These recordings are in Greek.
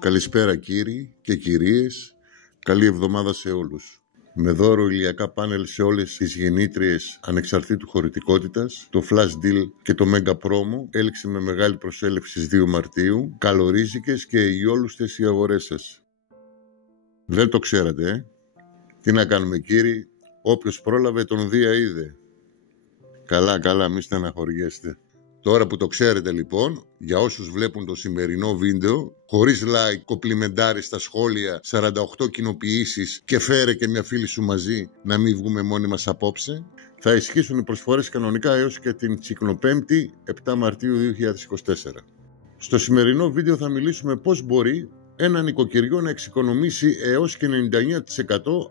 Καλησπέρα κύριοι και κυρίες, καλή εβδομάδα σε όλους. Με δώρο ηλιακά πάνελ σε όλες τις γεννήτριες ανεξαρτήτου χωρητικότητας, το Flash Deal και το Mega Promo έληξε με μεγάλη προσέλευση στις 2 Μαρτίου, καλορίζικες και αιιόλουστες οι αγορές σας. Δεν το ξέρατε, Τι να κάνουμε κύριοι, όποιος πρόλαβε τον Δία είδε. Καλά, μη στεναχωριέστε. Τώρα που το ξέρετε λοιπόν, για όσους βλέπουν το σημερινό βίντεο, χωρίς like, κοπλιμεντάρι στα σχόλια, 48 κοινοποιήσεις και φέρε και μια φίλη σου μαζί να μην βγούμε μόνοι μας απόψε, θα ισχύσουν οι προσφορές κανονικά έως και την Τσικνοπέμπτη 7 Μαρτίου 2024. Στο σημερινό βίντεο θα μιλήσουμε πώς μπορεί ένα νοικοκυριό να εξοικονομήσει έως και 99%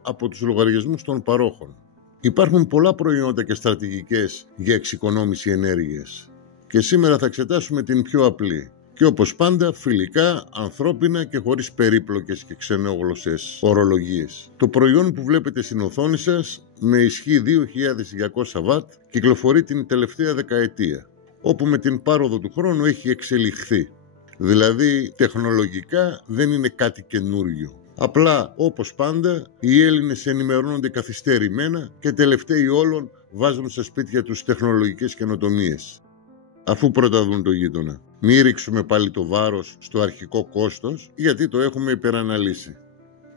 από τους λογαριασμούς των παρόχων. Υπάρχουν πολλά προϊόντα και στρατηγικές για εξοικονόμηση ενέργειας. Και σήμερα θα εξετάσουμε την πιο απλή. Και όπως πάντα, φιλικά, ανθρώπινα και χωρίς περίπλοκες και ξενόγλωσσες ορολογίες. Το προϊόν που βλέπετε στην οθόνη σας, με ισχύ 2.200 W, κυκλοφορεί την τελευταία δεκαετία, όπου με την πάροδο του χρόνου έχει εξελιχθεί. Δηλαδή, τεχνολογικά δεν είναι κάτι καινούριο. Απλά, όπως πάντα, οι Έλληνες ενημερώνονται καθυστερημένα και τελευταίοι όλων βάζουν στα σπίτια τους τεχνολογικές καινοτομίες. Αφού πρώτα δουν το γείτονα. Μην ρίξουμε πάλι το βάρος στο αρχικό κόστος, γιατί το έχουμε υπεραναλύσει.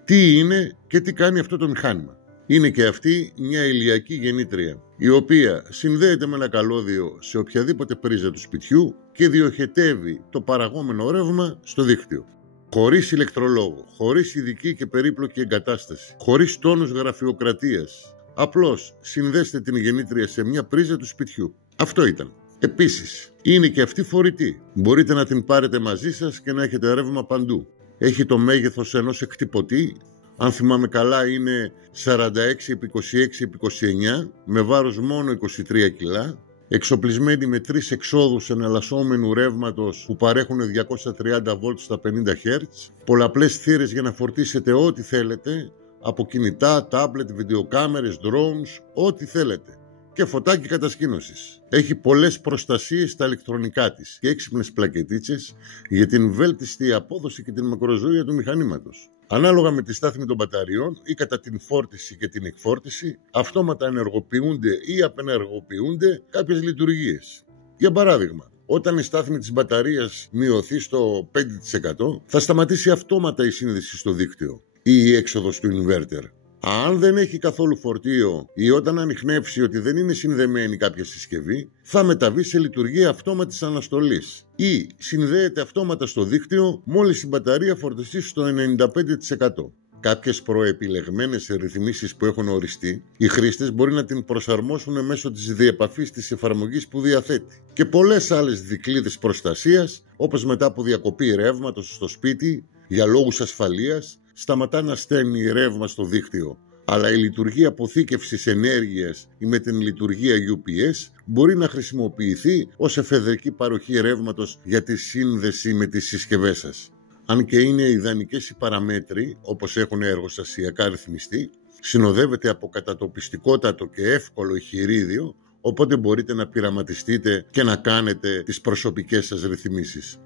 Τι είναι και τι κάνει αυτό το μηχάνημα? Είναι και αυτή μια ηλιακή γεννήτρια, η οποία συνδέεται με ένα καλώδιο σε οποιαδήποτε πρίζα του σπιτιού και διοχετεύει το παραγόμενο ρεύμα στο δίκτυο. Χωρίς ηλεκτρολόγο, χωρίς ειδική και περίπλοκη εγκατάσταση, χωρίς τόνους γραφειοκρατίας. Απλώς συνδέστε την γεννήτρια σε μια πρίζα του σπιτιού. Αυτό ήταν. Επίσης, είναι και αυτή φορητή. Μπορείτε να την πάρετε μαζί σας και να έχετε ρεύμα παντού. Έχει το μέγεθος ενός εκτυπωτή. Αν θυμάμαι καλά είναι 46x26x29 με βάρος μόνο 23 κιλά. Εξοπλισμένη με 3 εξόδους εναλλασσόμενου ρεύματος που παρέχουν 230 V στα 50 Hz. Πολλαπλές θύρες για να φορτίσετε ό,τι θέλετε, από κινητά, τάμπλετ, βιντεοκάμερες, drones, ό,τι θέλετε. Και φωτάκι κατασκήνωσης. Έχει πολλές προστασίες στα ηλεκτρονικά της και έξυπνες πλακετίτσες για την βέλτιστη απόδοση και την μακροζωία του μηχανήματος. Ανάλογα με τη στάθμη των μπαταριών ή κατά την φόρτιση και την εκφόρτιση, αυτόματα ενεργοποιούνται ή απενεργοποιούνται κάποιες λειτουργίες. Για παράδειγμα, όταν η στάθμη της μπαταρίας μειωθεί στο 5%, θα σταματήσει αυτόματα η σύνδεση στο δίκτυο ή η έξοδος του inverter. Αν δεν έχει καθόλου φορτίο ή όταν ανιχνεύσει ότι δεν είναι συνδεμένη κάποια συσκευή, θα μεταβεί σε λειτουργία αυτόματης αναστολής ή συνδέεται αυτόματα στο δίκτυο μόλις η μπαταρία φορτιστεί στο 95%. Κάποιες προεπιλεγμένες ρυθμίσεις που έχουν οριστεί, οι χρήστες μπορεί να την προσαρμόσουν μέσω της διεπαφής της εφαρμογής που διαθέτει. Και πολλές άλλες δικλείδες προστασίας, όπως μετά από διακοπή ρεύματος στο σπίτι, για λόγους ασφαλείας, σταματά να στέλνει ρεύμα στο δίκτυο, αλλά η λειτουργία αποθήκευσης ενέργειας ή με την λειτουργία UPS μπορεί να χρησιμοποιηθεί ως εφεδρική παροχή ρεύματος για τη σύνδεση με τις συσκευές σας. Αν και είναι ιδανικές οι παραμέτροι, όπως έχουν εργοστασιακά ρυθμιστεί, συνοδεύεται από κατατοπιστικότατο και εύκολο ηχειρίδιο, οπότε μπορείτε να πειραματιστείτε και να κάνετε τις προσωπικές σας ρυθμίσεις.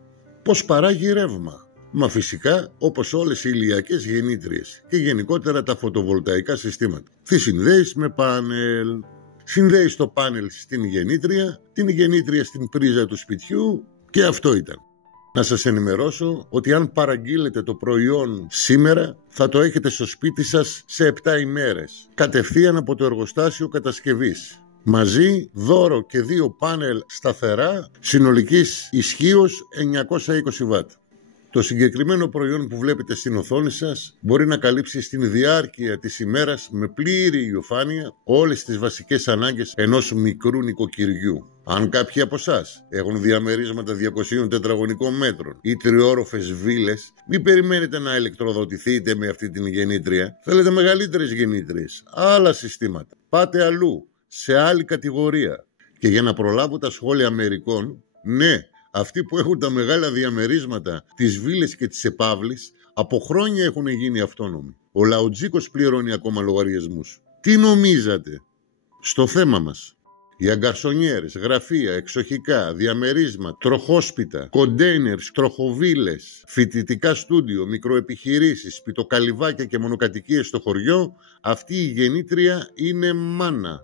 Πώς παράγει ρεύμα? Μα φυσικά όπως όλες οι ηλιακές γεννήτριες και γενικότερα τα φωτοβολταϊκά συστήματα. Τι συνδέεις με πάνελ? Συνδέεις το πάνελ στην γεννήτρια, την γεννήτρια στην πρίζα του σπιτιού και αυτό ήταν. Να σας ενημερώσω ότι αν παραγγείλετε το προϊόν σήμερα θα το έχετε στο σπίτι σας σε 7 ημέρες, κατευθείαν από το εργοστάσιο κατασκευής. Μαζί δώρο και 2 πάνελ σταθερά συνολικής ισχύως 920 W. Το συγκεκριμένο προϊόν που βλέπετε στην οθόνη σας μπορεί να καλύψει στην διάρκεια της ημέρας με πλήρη ηλιοφάνεια όλες τις βασικές ανάγκες ενός μικρού νοικοκυριού. Αν κάποιοι από εσάς έχουν διαμερίσματα 200 τετραγωνικών μέτρων ή τριόροφες βίλες, μην περιμένετε να ηλεκτροδοτηθείτε με αυτή την γεννήτρια. Θέλετε μεγαλύτερες γεννήτριες, άλλα συστήματα. Πάτε αλλού, σε άλλη κατηγορία. Και για να προλάβω τα σχόλια μερικών, ναι, αυτοί που έχουν τα μεγάλα διαμερίσματα, τις βίλες και τις επαύλεις, από χρόνια έχουν γίνει αυτόνομοι. Ο λαοτζίκος πληρώνει ακόμα λογαριασμούς. Τι νομίζατε? Στο θέμα μας. Για γκαρσονιέρες, γραφεία, εξοχικά, διαμερίσματα, τροχόσπιτα, κοντέινερς, τροχοβίλες, φοιτητικά στούντιο, μικροεπιχειρήσεις, σπιτοκαλυβάκια και μονοκατοικίες στο χωριό, αυτή η γεννήτρια είναι μάνα.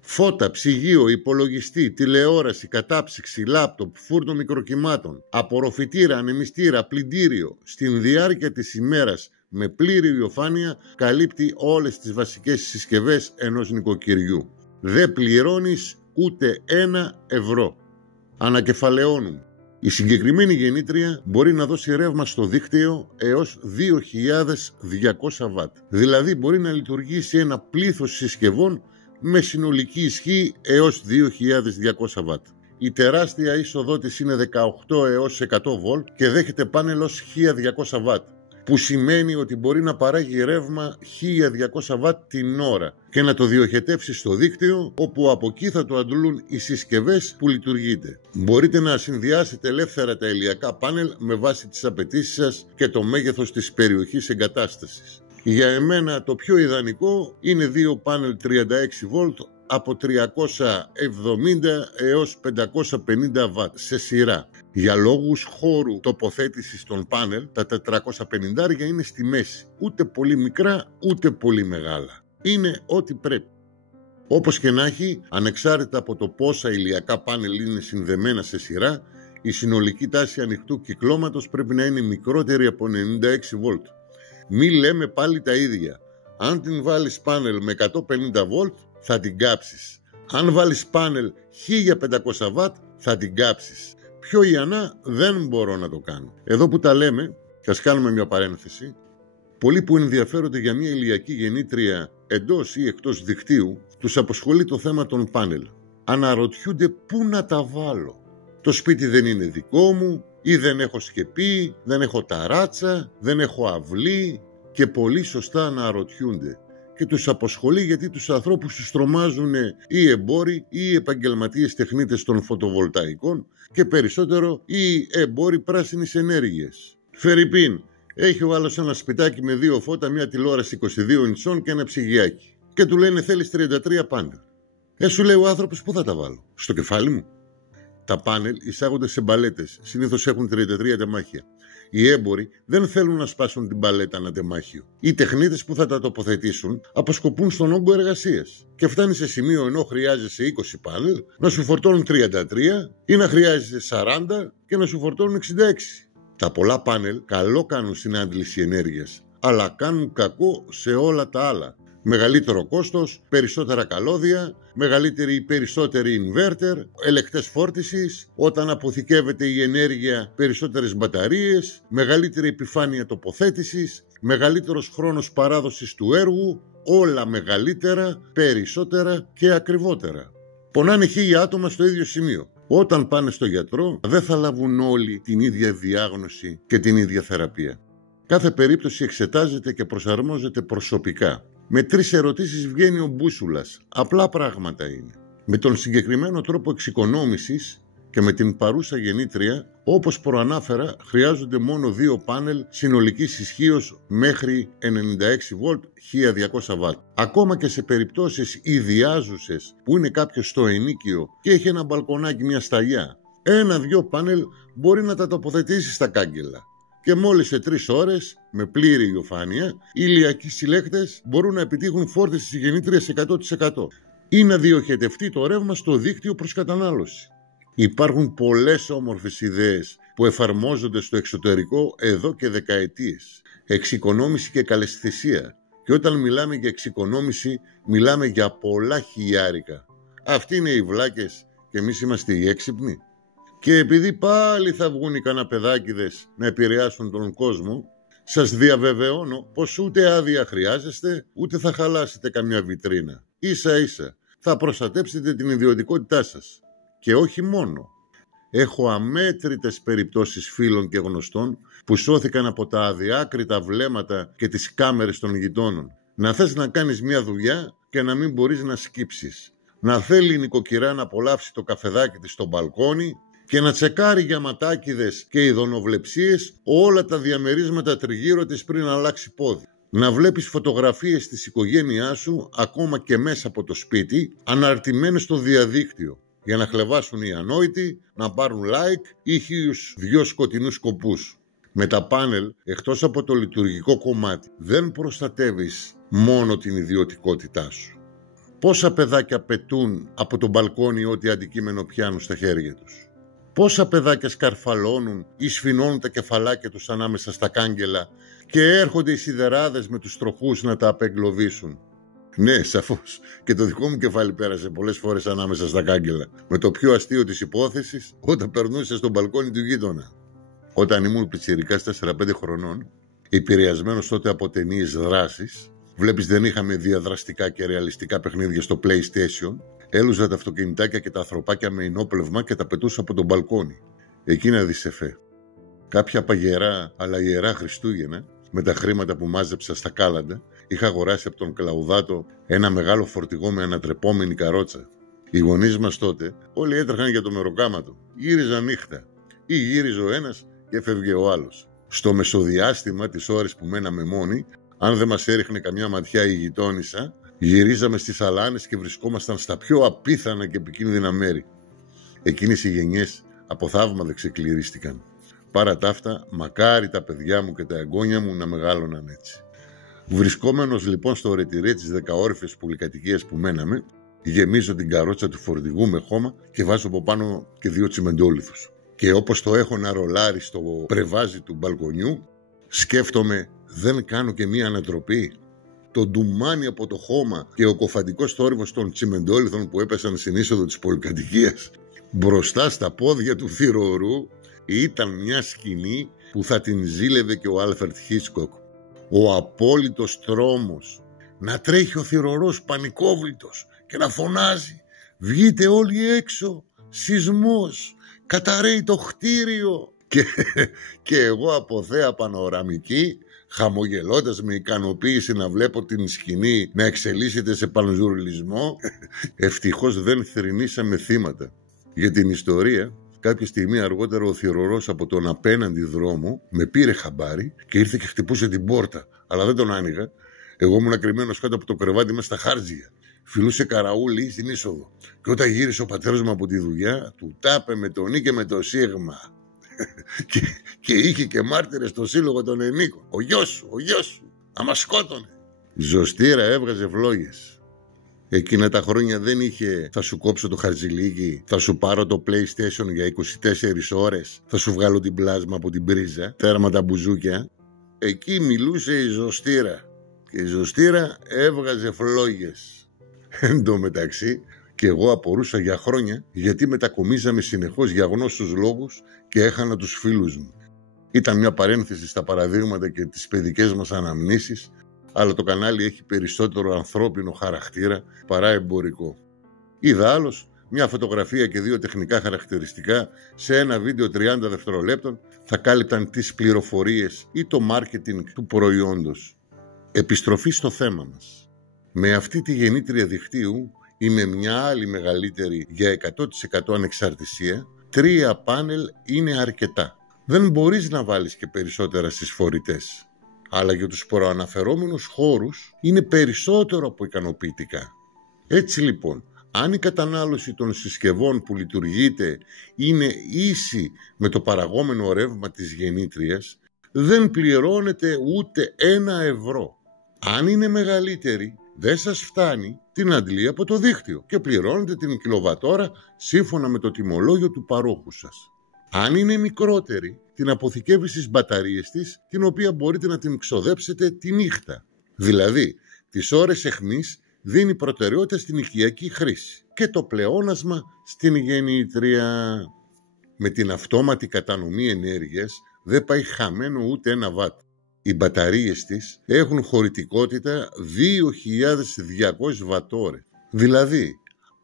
Φώτα, ψυγείο, υπολογιστή, τηλεόραση, κατάψυξη, λάπτοπ, φούρνο μικροκυμάτων, απορροφητήρα, ανεμιστήρα, πλυντήριο, στην διάρκεια της ημέρας με πλήρη ηλιοφάνεια καλύπτει όλες τις βασικές συσκευές ενός νοικοκυριού. Δεν πληρώνεις ούτε €1. Ανακεφαλαιώνουμε. Η συγκεκριμένη γεννήτρια μπορεί να δώσει ρεύμα στο δίκτυο έως 2.200 βατ. Δηλαδή μπορεί να λειτουργήσει ένα πλήθος συσκευών με συνολική ισχύ έως 2.200 βατ. Η τεράστια είσοδό της είναι 18 έως 100 βολτ και δέχεται πάνελ ως 1.200 βατ, που σημαίνει ότι μπορεί να παράγει ρεύμα 1.200 βατ την ώρα και να το διοχετεύσει στο δίκτυο, όπου από εκεί θα το αντλούν οι συσκευές που λειτουργείτε. Μπορείτε να συνδυάσετε ελεύθερα τα ηλιακά πάνελ με βάση τις απαιτήσεις σας και το μέγεθος της περιοχής εγκατάστασης. Για εμένα το πιο ιδανικό είναι 2 πάνελ 36 βολτ από 370 έως 550 βατ σε σειρά. Για λόγους χώρου τοποθέτησης των πάνελ, τα 450 είναι στη μέση. Ούτε πολύ μικρά, ούτε πολύ μεγάλα. Είναι ό,τι πρέπει. Όπως και να έχει, ανεξάρτητα από το πόσα ηλιακά πάνελ είναι συνδεμένα σε σειρά, η συνολική τάση ανοιχτού κυκλώματος πρέπει να είναι μικρότερη από 96 βολτ. Μη λέμε πάλι τα ίδια. Αν την βάλεις πάνελ με 150 βολτ, θα την κάψεις. Αν βάλεις πάνελ 1500 βατ, θα την κάψεις. Πιο ιανά δεν μπορώ να το κάνω. Εδώ που τα λέμε, και ας κάνουμε μια παρένθεση, πολλοί που ενδιαφέρονται για μια ηλιακή γεννήτρια εντός ή εκτός δικτύου, τους απασχολεί το θέμα των πάνελ. Αναρωτιούνται πού να τα βάλω. Το σπίτι δεν είναι δικό μου, ή δεν έχω σκεπή, δεν έχω ταράτσα, δεν έχω αυλή, και πολύ σωστά αναρωτιούνται. Και τους απασχολεί γιατί τους ανθρώπους τους τρομάζουν οι εμπόροι ή οι επαγγελματίες τεχνίτες των φωτοβολταϊκών και περισσότερο οι εμπόροι πράσινης ενέργειας. Φερρυπίν, έχει ο άλλος ένα σπιτάκι με 2 φώτα, μια τηλεόραση 22 ιντσών και ένα ψυγιάκι. Και του λένε θέλεις 33 πάνελ. Σου λέει ο άνθρωπος, πού θα τα βάλω, στο κεφάλι μου? Τα πάνελ εισάγονται σε μπαλέτες, συνήθως έχουν 33 τεμάχια. Οι έμποροι δεν θέλουν να σπάσουν την μπαλέτα ένα τεμάχιο. Οι τεχνίτες που θα τα τοποθετήσουν αποσκοπούν στον όγκο εργασίας. Και φτάνει σε σημείο, ενώ χρειάζεσαι 20 πάνελ, να σου φορτώνουν 33 ή να χρειάζεσαι 40 και να σου φορτώνουν 66. Τα πολλά πάνελ καλό κάνουν στην άντληση ενέργειας, αλλά κάνουν κακό σε όλα τα άλλα. Μεγαλύτερο κόστος, περισσότερα καλώδια, μεγαλύτερη ή περισσότερη inverter, ελεκτές φόρτισης, όταν αποθηκεύεται η ενέργεια περισσότερες μπαταρίες, μεγαλύτερη επιφάνεια τοποθέτησης, μεγαλύτερος χρόνος παράδοσης του έργου, όλα μεγαλύτερα, περισσότερα και ακριβότερα. Πονάνε 1000 άτομα στο ίδιο σημείο. Όταν πάνε στο γιατρό, δεν θα λάβουν όλοι την ίδια διάγνωση και την ίδια θεραπεία. Κάθε περίπτωση εξετάζεται και προσαρμόζεται προσωπικά. Με 3 ερωτήσεις βγαίνει ο μπούσουλας. Απλά πράγματα είναι. Με τον συγκεκριμένο τρόπο εξοικονόμησης και με την παρούσα γεννήτρια, όπως προανάφερα, χρειάζονται μόνο 2 πάνελ συνολικής ισχύως μέχρι 96 βολτ, 1200 βατ. Ακόμα και σε περιπτώσεις ιδιάζουσες που είναι κάποιος στο ενοίκιο και έχει ένα μπαλκονάκι, μια σταλιά, 1-2 πάνελ μπορεί να τα τοποθετήσει στα κάγκελα. Και μόλις σε 3 ώρες, με πλήρη ηλιοφάνεια, οι ηλιακοί συλλέκτες μπορούν να επιτύχουν φόρτιση της γεννήτριας 100% ή να διοχετευτεί το ρεύμα στο δίκτυο προς κατανάλωση. Υπάρχουν πολλές όμορφες ιδέες που εφαρμόζονται στο εξωτερικό εδώ και δεκαετίες. Εξοικονόμηση και καλεσθησία. Και όταν μιλάμε για εξοικονόμηση, μιλάμε για πολλά χιλιάρικα. Αυτοί είναι οι βλάκες και εμείς είμαστε οι έξυπνοι. Και επειδή πάλι θα βγουν οι καναπεδάκηδες να επηρεάσουν τον κόσμο, σας διαβεβαιώνω πως ούτε άδεια χρειάζεστε, ούτε θα χαλάσετε καμιά βιτρίνα. Ίσα ίσα θα προστατέψετε την ιδιωτικότητά σας. Και όχι μόνο. Έχω αμέτρητες περιπτώσεις φίλων και γνωστών που σώθηκαν από τα αδιάκριτα βλέμματα και τις κάμερες των γειτόνων. Να θες να κάνεις μια δουλειά και να μην μπορείς να σκύψεις. Να θέλει η νοικοκυρά να απολαύσει το καφεδάκι της στο μπαλκόνι και να τσεκάρει για ματάκιδες και ειδωνοβλεψίες όλα τα διαμερίσματα τριγύρω της πριν αλλάξει πόδι. Να βλέπεις φωτογραφίες της οικογένειάς σου ακόμα και μέσα από το σπίτι, αναρτημένες στο διαδίκτυο, για να χλεβάσουν οι ανόητοι, να πάρουν like ή 1002 σκοτεινούς σκοπούς. Με τα πάνελ, εκτός από το λειτουργικό κομμάτι, δεν προστατεύεις μόνο την ιδιωτικότητά σου. Πόσα παιδάκια πετούν από το μπαλκόνι ό,τι αντικείμενο πιάνουν στα χέρια τους. Πόσα παιδάκια σκαρφαλώνουν ή σφινώνουν τα κεφαλάκια τους ανάμεσα στα κάγκελα και έρχονται οι σιδεράδες με τους τροχούς να τα απεγκλωβίσουν. Ναι, σαφώς. Και το δικό μου κεφάλι πέρασε πολλές φορές ανάμεσα στα κάγκελα. Με το πιο αστείο της υπόθεσης, όταν περνούσε στο μπαλκόνι του γείτονα. Όταν ήμουν πιτσιρικάς 4-5 χρονών, επηρεασμένος τότε από ταινίες δράσης, βλέπεις δεν είχαμε διαδραστικά και ρεαλιστικά παιχνίδια στο PlayStation, έλουζα τα αυτοκινητάκια και τα ανθρωπάκια με ενόπλευμα και τα πετούσα από τον μπαλκόνι. Εκεί να δεις εφέ. Κάποια παγερά αλλά ιερά Χριστούγεννα, με τα χρήματα που μάζεψα στα κάλαντα, είχα αγοράσει από τον Κλαουδάτο ένα μεγάλο φορτηγό με ανατρεπόμενη καρότσα. Οι γονείς μας τότε όλοι έτρεχαν για το μεροκάματο. Γύριζαν νύχτα. Ή γύριζε ο ένας και έφευγε ο άλλος. Στο μεσοδιάστημα, τις ώρες που μέναμε μόνοι, αν δεν μας έριχνε καμιά ματιά η γειτόνισσα, γυρίζαμε στις αλάνες και βρισκόμασταν στα πιο απίθανα και επικίνδυνα μέρη. Εκείνες οι γενιές από θαύμα δεν ξεκληρίστηκαν. Παρά τα αυτά, μακάρι τα παιδιά μου και τα εγγόνια μου να μεγάλωναν έτσι. Βρισκόμενος λοιπόν στο ρετυρέ της 10όρυφης πολυκατοικίας που μέναμε, γεμίζω την καρότσα του φορτηγού με χώμα και βάζω από πάνω και 2 τσιμεντόλιθους. Και όπως το έχω να ρολάρει στο πρεβάζι του μπαλκονιού, σκέφτομαι, δεν κάνω και μία ανατροπή. Το ντουμάνι από το χώμα και ο κοφαντικός θόρυβος των τσιμεντόλιθων που έπεσαν στην είσοδο της πολυκατοικίας μπροστά στα πόδια του θυρωρού ήταν μια σκηνή που θα την ζήλευε και ο Άλφρεντ Χίτσκοκ. Ο απόλυτος τρόμος, να τρέχει ο θυρωρός πανικόβλητος και να φωνάζει «Βγείτε όλοι έξω, σεισμός, καταραίει το κτίριο». Και εγώ από θέα πανοραμική, χαμογελώντας με ικανοποίηση να βλέπω την σκηνή να εξελίσσεται σε πανζουρλισμό, ευτυχώς δεν θρηνήσαμε θύματα. Για την ιστορία, κάποια στιγμή αργότερα ο θυρωρός από τον απέναντι δρόμο με πήρε χαμπάρι και ήρθε και χτυπούσε την πόρτα, αλλά δεν τον άνοιγα. Εγώ ήμουν κρυμμένος κάτω από το κρεβάτι μέσα στα χάρτζια. Φιλούσε καραούλι στην είσοδο. Και όταν γύρισε ο πατέρας μου από τη δουλειά, του τάπε με τον Ι και με το Σίγμα. και είχε και μάρτυρες στο σύλλογο των ενίκων. Ο γιος σου, να μας σκότωνε. Η ζωστήρα έβγαζε φλόγες. Εκείνα τα χρόνια δεν είχε «θα σου κόψω το χαρτζηλίκι, θα σου πάρω το PlayStation για 24 ώρες, θα σου βγάλω την πλάσμα από την πρίζα, τέρμα τα μπουζούκια». Εκεί μιλούσε η ζωστήρα και η ζωστήρα έβγαζε φλόγες. Εν τω μεταξύ και εγώ απορούσα για χρόνια γιατί μετακομίζαμε συνεχώς για γνώστους λόγους και έχανα τους φίλους μου. Ήταν μια παρένθεση στα παραδείγματα και τις παιδικές μας αναμνήσεις, αλλά το κανάλι έχει περισσότερο ανθρώπινο χαρακτήρα παρά εμπορικό. Είδα άλλος μια φωτογραφία και 2 τεχνικά χαρακτηριστικά σε ένα βίντεο 30 δευτερολέπτων θα κάλυπταν τις πληροφορίες ή το μάρκετινγκ του προϊόντος. Επιστροφή στο θέμα μας. Με αυτή τη γεννήτρια δικτύου ή με μια άλλη μεγαλύτερη για 100% ανεξαρτησία, 3 πάνελ είναι αρκετά. Δεν μπορείς να βάλεις και περισσότερα στις φορητές. Αλλά για τους προαναφερόμενους χώρους είναι περισσότερο από ικανοποιητικά. Έτσι λοιπόν, αν η κατανάλωση των συσκευών που λειτουργείται είναι ίση με το παραγόμενο ρεύμα της γεννήτριας, δεν πληρώνεται ούτε 1 ευρώ. Αν είναι μεγαλύτερη, δεν σας φτάνει την αντλή από το δίκτυο και πληρώνετε την κιλοβατόρα σύμφωνα με το τιμολόγιο του παρόχου σας. Αν είναι μικρότερη, την αποθηκεύει στις μπαταρίες της, την οποία μπορείτε να την ξοδέψετε τη νύχτα. Δηλαδή, τις ώρες αιχμής δίνει προτεραιότητα στην οικιακή χρήση και το πλεόνασμα στην γεννήτρια. Με την αυτόματη κατανομή ενέργειας δεν πάει χαμένο ούτε 1 βατ. Οι μπαταρίες της έχουν χωρητικότητα 2.200 βατόρες. Δηλαδή,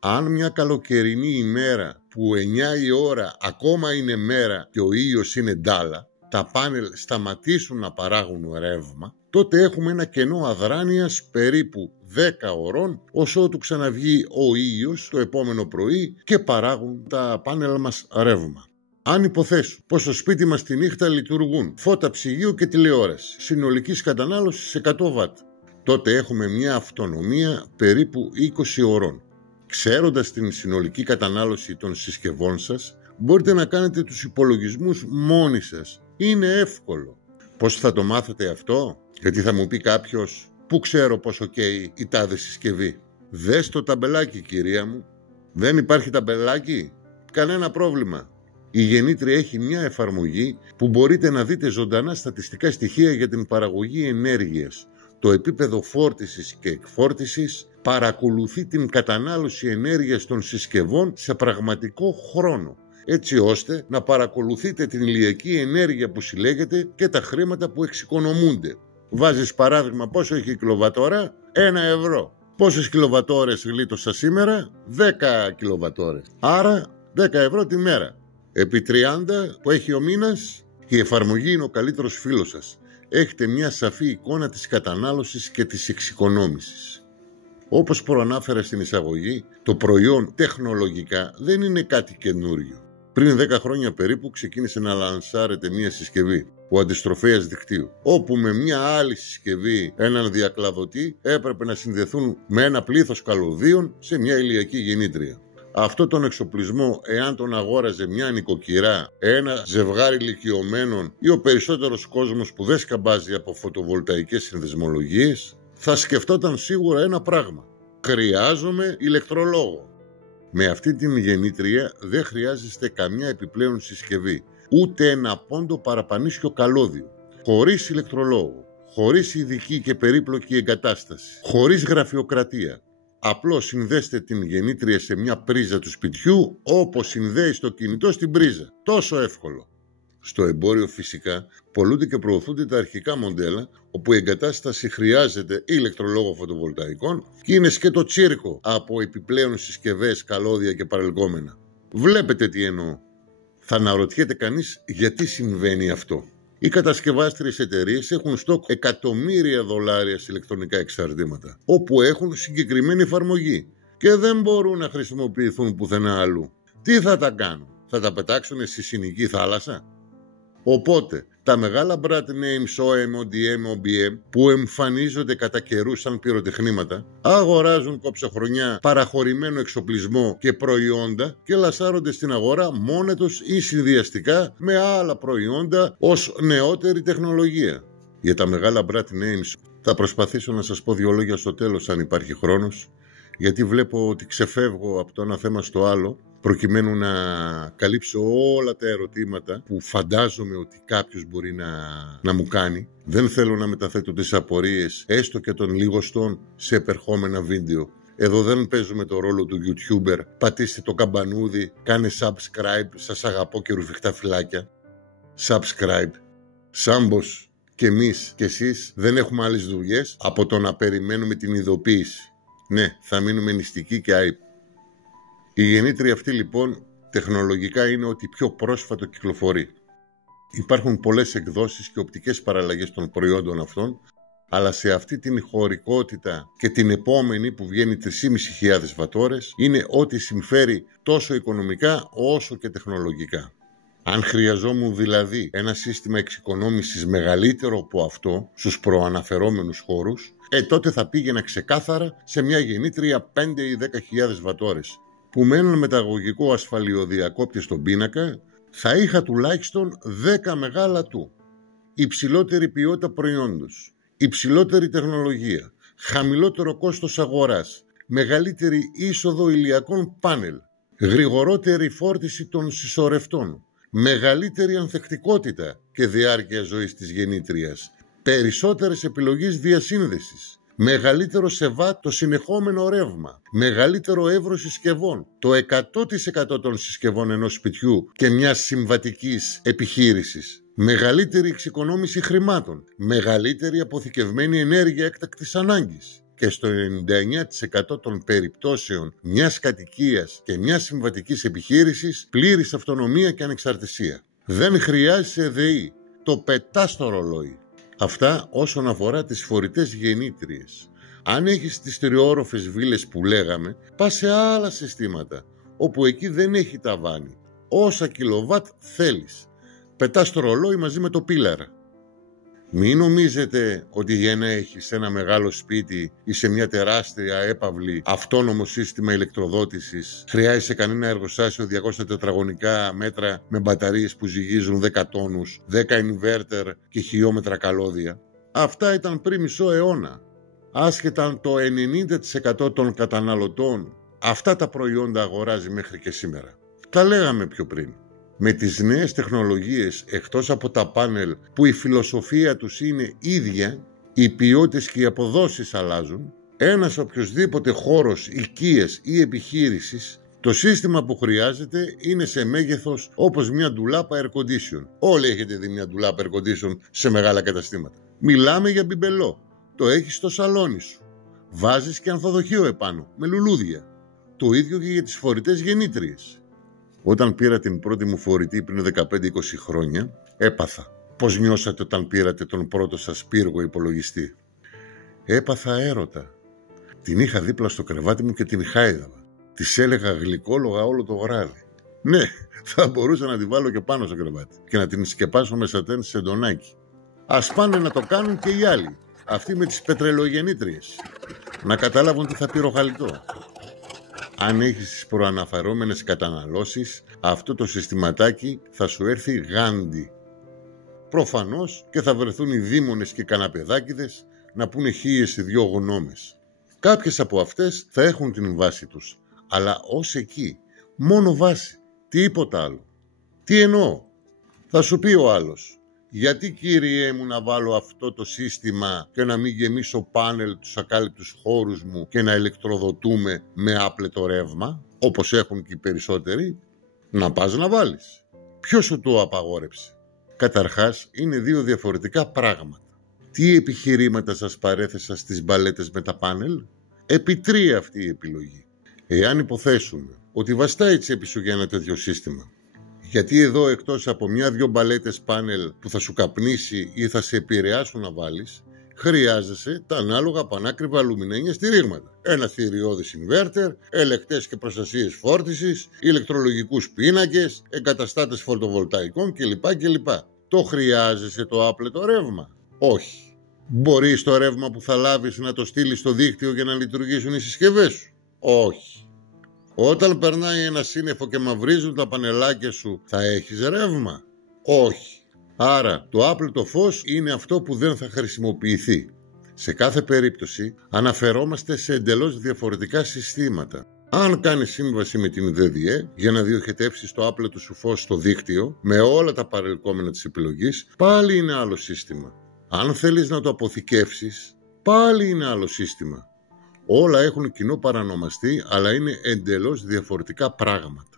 αν μια καλοκαιρινή ημέρα που 9 η ώρα ακόμα είναι μέρα και ο ήλιος είναι ντάλα, τα πάνελ σταματήσουν να παράγουν ρεύμα, τότε έχουμε ένα κενό αδράνειας περίπου 10 ωρών, ως ότου ξαναβγεί ο ήλιος το επόμενο πρωί και παράγουν τα πάνελ μας ρεύμα. Αν υποθέσουμε πως στο σπίτι μας τη νύχτα λειτουργούν φώτα ψυγείου και τηλεόραση συνολικής κατανάλωσης 100 βατ, τότε έχουμε μια αυτονομία περίπου 20 ωρών. Ξέροντας την συνολική κατανάλωση των συσκευών σας, μπορείτε να κάνετε τους υπολογισμούς μόνοι σας. Είναι εύκολο. Πώς θα το μάθετε αυτό? Γιατί θα μου πει κάποιος, πού ξέρω πόσο καίει η τάδε συσκευή? Δες το ταμπελάκι, κυρία μου. Δεν υπάρχει ταμπελάκι? Κανένα πρόβλημα. Η γεννήτρια έχει μια εφαρμογή που μπορείτε να δείτε ζωντανά στατιστικά στοιχεία για την παραγωγή ενέργειας. Το επίπεδο φόρτισης και εκφόρτισης παρακολουθεί την κατανάλωση ενέργειας των συσκευών σε πραγματικό χρόνο, έτσι ώστε να παρακολουθείτε την ηλιακή ενέργεια που συλλέγεται και τα χρήματα που εξοικονομούνται. Βάζεις παράδειγμα πόσο έχει η κιλοβατόρα? 1 ευρώ. Πόσες κιλοβατόρες γλίτωσα σήμερα? 10 κιλοβατόρες. Άρα 10 ευρώ τη μέρα. Επί 30 που έχει ο μήνας, η εφαρμογή είναι ο καλύτερος φίλος σας. Έχετε μια σαφή εικόνα της κατανάλωσης και της εξοικονόμησης. Όπως προανάφερα στην εισαγωγή, το προϊόν τεχνολογικά δεν είναι κάτι καινούριο. Πριν 10 χρόνια περίπου ξεκίνησε να λανσάρεται μια συσκευή, ο αντιστροφέας δικτύου, όπου με μια άλλη συσκευή, έναν διακλαδωτή, έπρεπε να συνδεθούν με ένα πλήθος καλωδίων σε μια ηλιακή γεννήτρια. Αυτό τον εξοπλισμό, εάν τον αγόραζε μια νοικοκυρά, ένα ζευγάρι ηλικιωμένων ή ο περισσότερος κόσμος που δεν σκαμπάζει από φωτοβολταϊκές συνδεσμολογίες, θα σκεφτόταν σίγουρα ένα πράγμα: χρειάζομαι ηλεκτρολόγο. Με αυτή την γεννήτρια δεν χρειάζεστε καμιά επιπλέον συσκευή, ούτε ένα πόντο παραπανίσιο καλώδιο. Χωρίς ηλεκτρολόγο, χωρίς ειδική και περίπλοκη εγκατάσταση, χωρίς γραφειοκρατία. Απλώς συνδέστε την γεννήτρια σε μια πρίζα του σπιτιού, όπως συνδέει το κινητό στην πρίζα. Τόσο εύκολο. Στο εμπόριο φυσικά πολλούνται και προωθούνται τα αρχικά μοντέλα, όπου η εγκατάσταση χρειάζεται ηλεκτρολόγο φωτοβολταϊκών και είναι σκέτο τσίρκο από επιπλέον συσκευές, καλώδια και παρελκόμενα. Βλέπετε τι εννοώ. Θα αναρωτιέται κανείς γιατί συμβαίνει αυτό. Οι κατασκευάστριες εταιρείες έχουν στόκ εκατομμύρια δολάρια σε ηλεκτρονικά εξαρτήματα, όπου έχουν συγκεκριμένη εφαρμογή και δεν μπορούν να χρησιμοποιηθούν πουθενά αλλού. Τι θα τα κάνουν? Θα τα πετάξουν στη συνοική θάλασσα? Οπότε, τα μεγάλα brand names OEM, ODM, OBM που εμφανίζονται κατά καιρού σαν πυροτεχνήματα, αγοράζουν κόψοχρονιά, παραχωρημένο εξοπλισμό και προϊόντα και λασάρονται στην αγορά μόνα τους ή συνδυαστικά με άλλα προϊόντα ως νεότερη τεχνολογία. Για τα μεγάλα brand names θα προσπαθήσω να σας πω 2 λόγια στο τέλος αν υπάρχει χρόνος, γιατί βλέπω ότι ξεφεύγω από το ένα θέμα στο άλλο, προκειμένου να καλύψω όλα τα ερωτήματα που φαντάζομαι ότι κάποιος μπορεί να μου κάνει. Δεν θέλω να μεταθέτω τις απορίες, έστω και των λιγοστών, σε επερχόμενα βίντεο. Εδώ δεν παίζουμε το ρόλο του YouTuber. Πατήστε το καμπανούδι, κάνε subscribe, σας αγαπώ και ρουφιχτά φυλάκια. Subscribe. Σάμπος και εμείς και εσείς δεν έχουμε άλλες δουλειές από το να περιμένουμε την ειδοποίηση. Ναι, θα μείνουμε νηστικοί και άϊποι. Η γεννήτρια αυτή λοιπόν τεχνολογικά είναι ότι πιο πρόσφατο κυκλοφορεί. Υπάρχουν πολλές εκδόσεις και οπτικές παραλλαγές των προϊόντων αυτών, αλλά σε αυτή την χωρικότητα και την επόμενη που βγαίνει 3.500 βατόρες είναι ό,τι συμφέρει τόσο οικονομικά όσο και τεχνολογικά. Αν χρειαζόμουν δηλαδή ένα σύστημα εξοικονόμησης μεγαλύτερο από αυτό στους προαναφερόμενους χώρους, τότε θα πήγαινα ξεκάθαρα σε μια γεννήτρια 5 ή 10.000 βατόρες, που με έναν μεταγωγικό ασφαλιοδιακόπτη στον πίνακα θα είχα τουλάχιστον 10 μεγάλα του. Υψηλότερη ποιότητα προϊόντος, υψηλότερη τεχνολογία, χαμηλότερο κόστος αγοράς, μεγαλύτερη είσοδο ηλιακών πάνελ, γρηγορότερη φόρτιση των συσσωρευτών, μεγαλύτερη ανθεκτικότητα και διάρκεια ζωής της γεννήτριας, περισσότερες επιλογές διασύνδεσης, μεγαλύτερο σε βατ το συνεχόμενο ρεύμα, μεγαλύτερο εύρος συσκευών, το 100% των συσκευών ενός σπιτιού και μιας συμβατικής επιχείρησης, μεγαλύτερη εξοικονόμηση χρημάτων, μεγαλύτερη αποθηκευμένη ενέργεια έκτακτης ανάγκης και στο 99% των περιπτώσεων μιας κατοικίας και μιας συμβατικής επιχείρησης πλήρης αυτονομία και ανεξαρτησία. Δεν χρειάζεσαι ΔΕΗ, το πετάς στο ρολόι. Αυτά όσον αφορά τις φορητές γεννήτριες. Αν έχεις τις τριόροφες βίλες που λέγαμε, πας σε άλλα συστήματα, όπου εκεί δεν έχει ταβάνι. όσα κιλοβάτ θέλεις. Πετάς το ρολόι μαζί με το πίλαρα. Μην νομίζετε ότι για να έχεις ένα μεγάλο σπίτι ή σε μια τεράστια έπαυλη αυτόνομο σύστημα ηλεκτροδότησης χρειάζεσαι κανένα εργοστάσιο 200 τετραγωνικά μέτρα με μπαταρίες που ζυγίζουν 10 τόνους, 10 inverter και χιλιόμετρα καλώδια. Αυτά ήταν πριν μισό αιώνα. Άσχετα αν το 90% των καταναλωτών αυτά τα προϊόντα αγοράζει μέχρι και σήμερα. Τα λέγαμε πιο πριν. Με τις νέες τεχνολογίες, εκτός από τα πάνελ που η φιλοσοφία τους είναι ίδια, οι ποιότητες και οι αποδόσεις αλλάζουν, ένας οποιοσδήποτε χώρος, οικίες ή επιχείρησης, το σύστημα που χρειάζεται είναι σε μέγεθος όπως μια ντουλάπα air condition. Όλοι έχετε δει μια ντουλάπα air condition σε μεγάλα καταστήματα. Μιλάμε για μπιμπελό. Το έχεις στο σαλόνι σου. Βάζεις και ανθοδοχείο επάνω, με λουλούδια. Το ίδιο και για τις φορητές γεννήτριες. Όταν πήρα την πρώτη μου φορητή πριν 15-20 χρόνια, έπαθα. Πώς νιώσατε όταν πήρατε τον πρώτο σας πύργο υπολογιστή? Έπαθα έρωτα. Την είχα δίπλα στο κρεβάτι μου και την χάιδαβα. Της έλεγα γλυκόλογα όλο το βράδυ. Ναι, θα μπορούσα να τη βάλω και πάνω στο κρεβάτι και να την σκεπάσω με σατέν σε ντονάκι. Ας πάνε να το κάνουν και οι άλλοι, αυτοί με τις πετρελογεννήτριες, να καταλάβουν τι θα πυροχαλιτώ. Αν έχεις τις προαναφερόμενες καταναλώσεις, αυτό το συστηματάκι θα σου έρθει γάντι. Προφανώς και θα βρεθούν οι δήμονες και οι καναπεδάκηδες να πούνε 1002 γνώμες. Κάποιες από αυτές θα έχουν την βάση τους, αλλά ως εκεί, μόνο βάση, τίποτα άλλο. Τι εννοώ? Θα σου πει ο άλλος, γιατί κύριέ μου να βάλω αυτό το σύστημα και να μην γεμίσω πάνελ τους ακάλυπτους χώρους μου και να ηλεκτροδοτούμε με άπλετο ρεύμα, όπως έχουν και οι περισσότεροι? Να πας να βάλεις. Ποιος σου το απαγόρεψε? Καταρχάς, είναι δύο διαφορετικά πράγματα. Τι επιχειρήματα σας παρέθεσα στις μπαλέτες με τα πάνελ? Επί 3 αυτή η επιλογή. Εάν υποθέσουμε ότι βαστάει η τσέπη σου για ένα τέτοιο σύστημα, γιατί εδώ εκτός από 1-2 μπαλέτες πάνελ που θα σου καπνίσει ή θα σε επηρεάσουν να βάλεις, χρειάζεσαι τα ανάλογα πανάκριβα αλουμινένια στηρίγματα. Ένα θηριώδης inverter, ελεκτές και προστασίες φόρτισης, ηλεκτρολογικούς πίνακες, εγκαταστάτες φωτοβολταϊκών κλπ. Το χρειάζεσαι το άπλετο ρεύμα? Όχι. Μπορείς το ρεύμα που θα λάβεις να το στείλεις στο δίκτυο για να λειτουργήσουν οι συσκευές σου? Όχι. Όταν περνάει ένα σύννεφο και μαυρίζουν τα πανελάκια σου, θα έχεις ρεύμα? Όχι. Άρα το άπλετο φως είναι αυτό που δεν θα χρησιμοποιηθεί. Σε κάθε περίπτωση αναφερόμαστε σε εντελώς διαφορετικά συστήματα. Αν κάνεις σύμβαση με την ΔΔΕ για να διοχετεύσεις το άπλετο σου φως στο δίκτυο με όλα τα παρελκόμενα της επιλογής, πάλι είναι άλλο σύστημα. Αν θέλεις να το αποθηκεύσεις, πάλι είναι άλλο σύστημα. Όλα έχουν κοινό παρανομαστή, αλλά είναι εντελώς διαφορετικά πράγματα.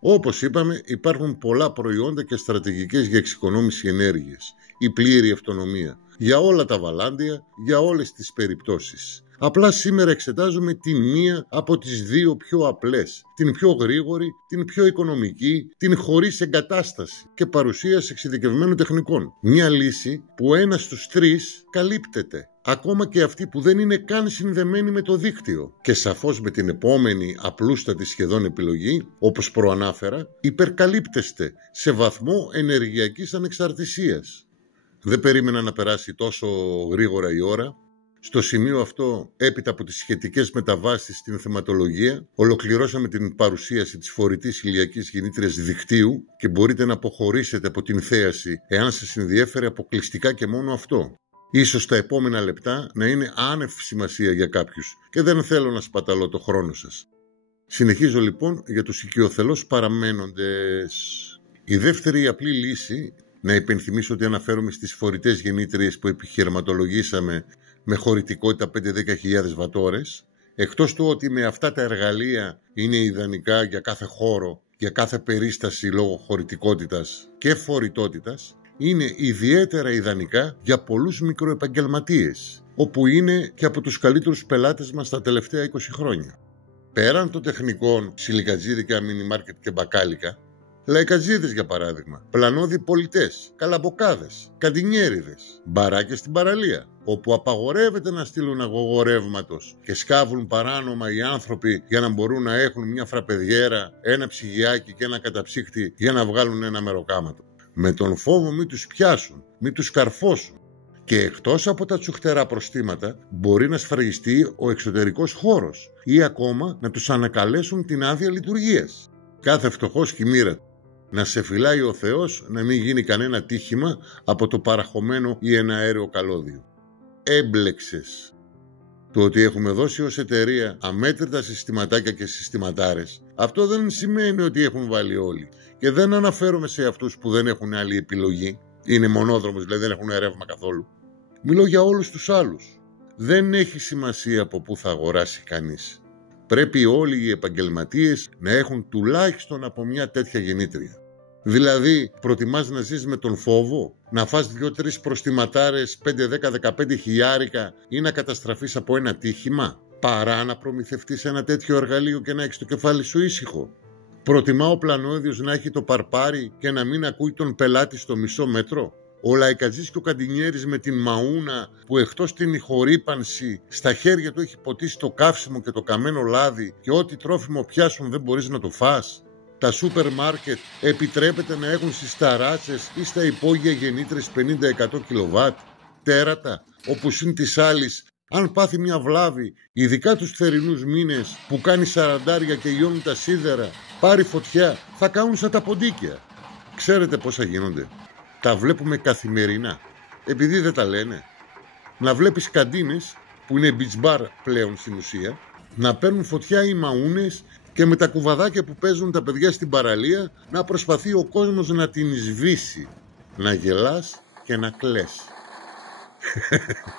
Όπως είπαμε, υπάρχουν πολλά προϊόντα και στρατηγικές για εξοικονόμηση ενέργειας, η πλήρη αυτονομία, για όλα τα βαλάντια, για όλες τις περιπτώσεις. Απλά σήμερα εξετάζουμε την μία από τις δύο πιο απλές, την πιο γρήγορη, την πιο οικονομική, την χωρίς εγκατάσταση και παρουσίαση εξειδικευμένων τεχνικών. Μια λύση που ένας στους 3 καλύπτεται, ακόμα και αυτοί που δεν είναι καν συνδεμένοι με το δίκτυο. Και σαφώς με την επόμενη απλούστατη σχεδόν επιλογή, όπως προανάφερα, υπερκαλύπτεστε σε βαθμό ενεργειακής ανεξαρτησίας. Δεν περίμενα να περάσει τόσο γρήγορα η ώρα. Στο σημείο αυτό, έπειτα από τις σχετικές μεταβάσεις στην θεματολογία, ολοκληρώσαμε την παρουσίαση της φορητής ηλιακής γεννήτριας δικτύου και μπορείτε να αποχωρήσετε από την θέαση εάν σας ενδιέφερε αποκλειστικά και μόνο αυτό. Ίσως τα επόμενα λεπτά να είναι άνευ σημασία για κάποιους και δεν θέλω να σπαταλώ το χρόνο σας. Συνεχίζω λοιπόν για τους οικειοθελώς παραμένοντες. Η δεύτερη απλή λύση, να υπενθυμίσω ότι αναφέρομαι στις φορητές γεννήτριες που επιχειρηματολογήσαμε με χωρητικότητα 5-10 βατόρες, εκτός του ότι με αυτά τα εργαλεία είναι ιδανικά για κάθε χώρο, για κάθε περίσταση λόγω χωρητικότητας και φορητότητας, είναι ιδιαίτερα ιδανικά για πολλούς μικροεπαγγελματίες, όπου είναι και από τους καλύτερους πελάτες μας τα τελευταία 20 χρόνια. Πέραν των τεχνικών σιλικατζίδικα, μινι-μάρκετ και μπακάλικα, λαϊκατζίδες για παράδειγμα, πλανώδη πολιτές, καλαμποκάδες, καντινιέριδες, μπαράκια στην παραλία, όπου απαγορεύεται να στείλουν αγωγό ρεύματος και σκάβουν παράνομα οι άνθρωποι για να μπορούν να έχουν μια φραπεδιέρα, ένα ψυγιάκι και ένα καταψύκτη για να βγάλουν ένα μεροκάματο. Με τον φόβο μη τους πιάσουν, μη τους καρφώσουν. Και εκτός από τα τσουχτερά προστήματα μπορεί να σφραγιστεί ο εξωτερικός χώρος ή ακόμα να τους ανακαλέσουν την άδεια λειτουργίας. Κάθε φτωχός και η μοίρα του. Να σε φυλάει ο Θεός να μην γίνει κανένα τύχημα από το παραχωμένο ή ένα αέριο καλώδιο. Έμπλεξες. Το ότι έχουμε δώσει ως εταιρεία αμέτρητα συστηματάκια και συστηματάρες, αυτό δεν σημαίνει ότι έχουν βάλει όλοι. Και δεν αναφέρομαι σε αυτούς που δεν έχουν άλλη επιλογή, είναι μονόδρομος, δηλαδή δεν έχουν ρεύμα καθόλου. Μιλώ για όλους τους άλλους. Δεν έχει σημασία από πού θα αγοράσει κανείς. Πρέπει όλοι οι επαγγελματίες να έχουν τουλάχιστον από μια τέτοια γεννήτρια. Δηλαδή, προτιμάς να ζεις με τον φόβο, να φας 2-3 προστιματάρες 5-10-15 χιλιάρικα ή να καταστραφείς από ένα τύχημα, παρά να προμηθευτείς ένα τέτοιο εργαλείο και να έχεις το κεφάλι σου ήσυχο. Προτιμά ο πλανόδιος να έχει το παρπάρι και να μην ακούει τον πελάτη στο μισό μέτρο. Ο Λαϊκατζής και ο Καντινιέρης με την μαούνα που εκτός την ηχορύπανση στα χέρια του έχει ποτίσει το καύσιμο και το καμένο λάδι και ό,τι τρόφιμο πιάσουν δεν μπορείς να το φας. Τα σούπερ μάρκετ επιτρέπεται να έχουν στις ταράτσες ή στα υπόγεια γεννήτρες 50-100 κιλοβάτ. Τέρατα, όπου συν της άλλης, αν πάθει μια βλάβη, ειδικά τους θερινούς μήνες που κάνει σαραντάρια και λιώνουν τα σίδερα, πάρει φωτιά, θα κάνουν σαν τα ποντίκια. Ξέρετε πόσα γίνονται. Τα βλέπουμε καθημερινά. Επειδή δεν τα λένε. Να βλέπεις καντίνες, που είναι beach bar πλέον στην ουσία, να παίρνουν φωτιά οι μαούνες και με τα κουβαδάκια που παίζουν τα παιδιά στην παραλία να προσπαθεί ο κόσμος να την σβήσει. Να γελάς και να κλαις.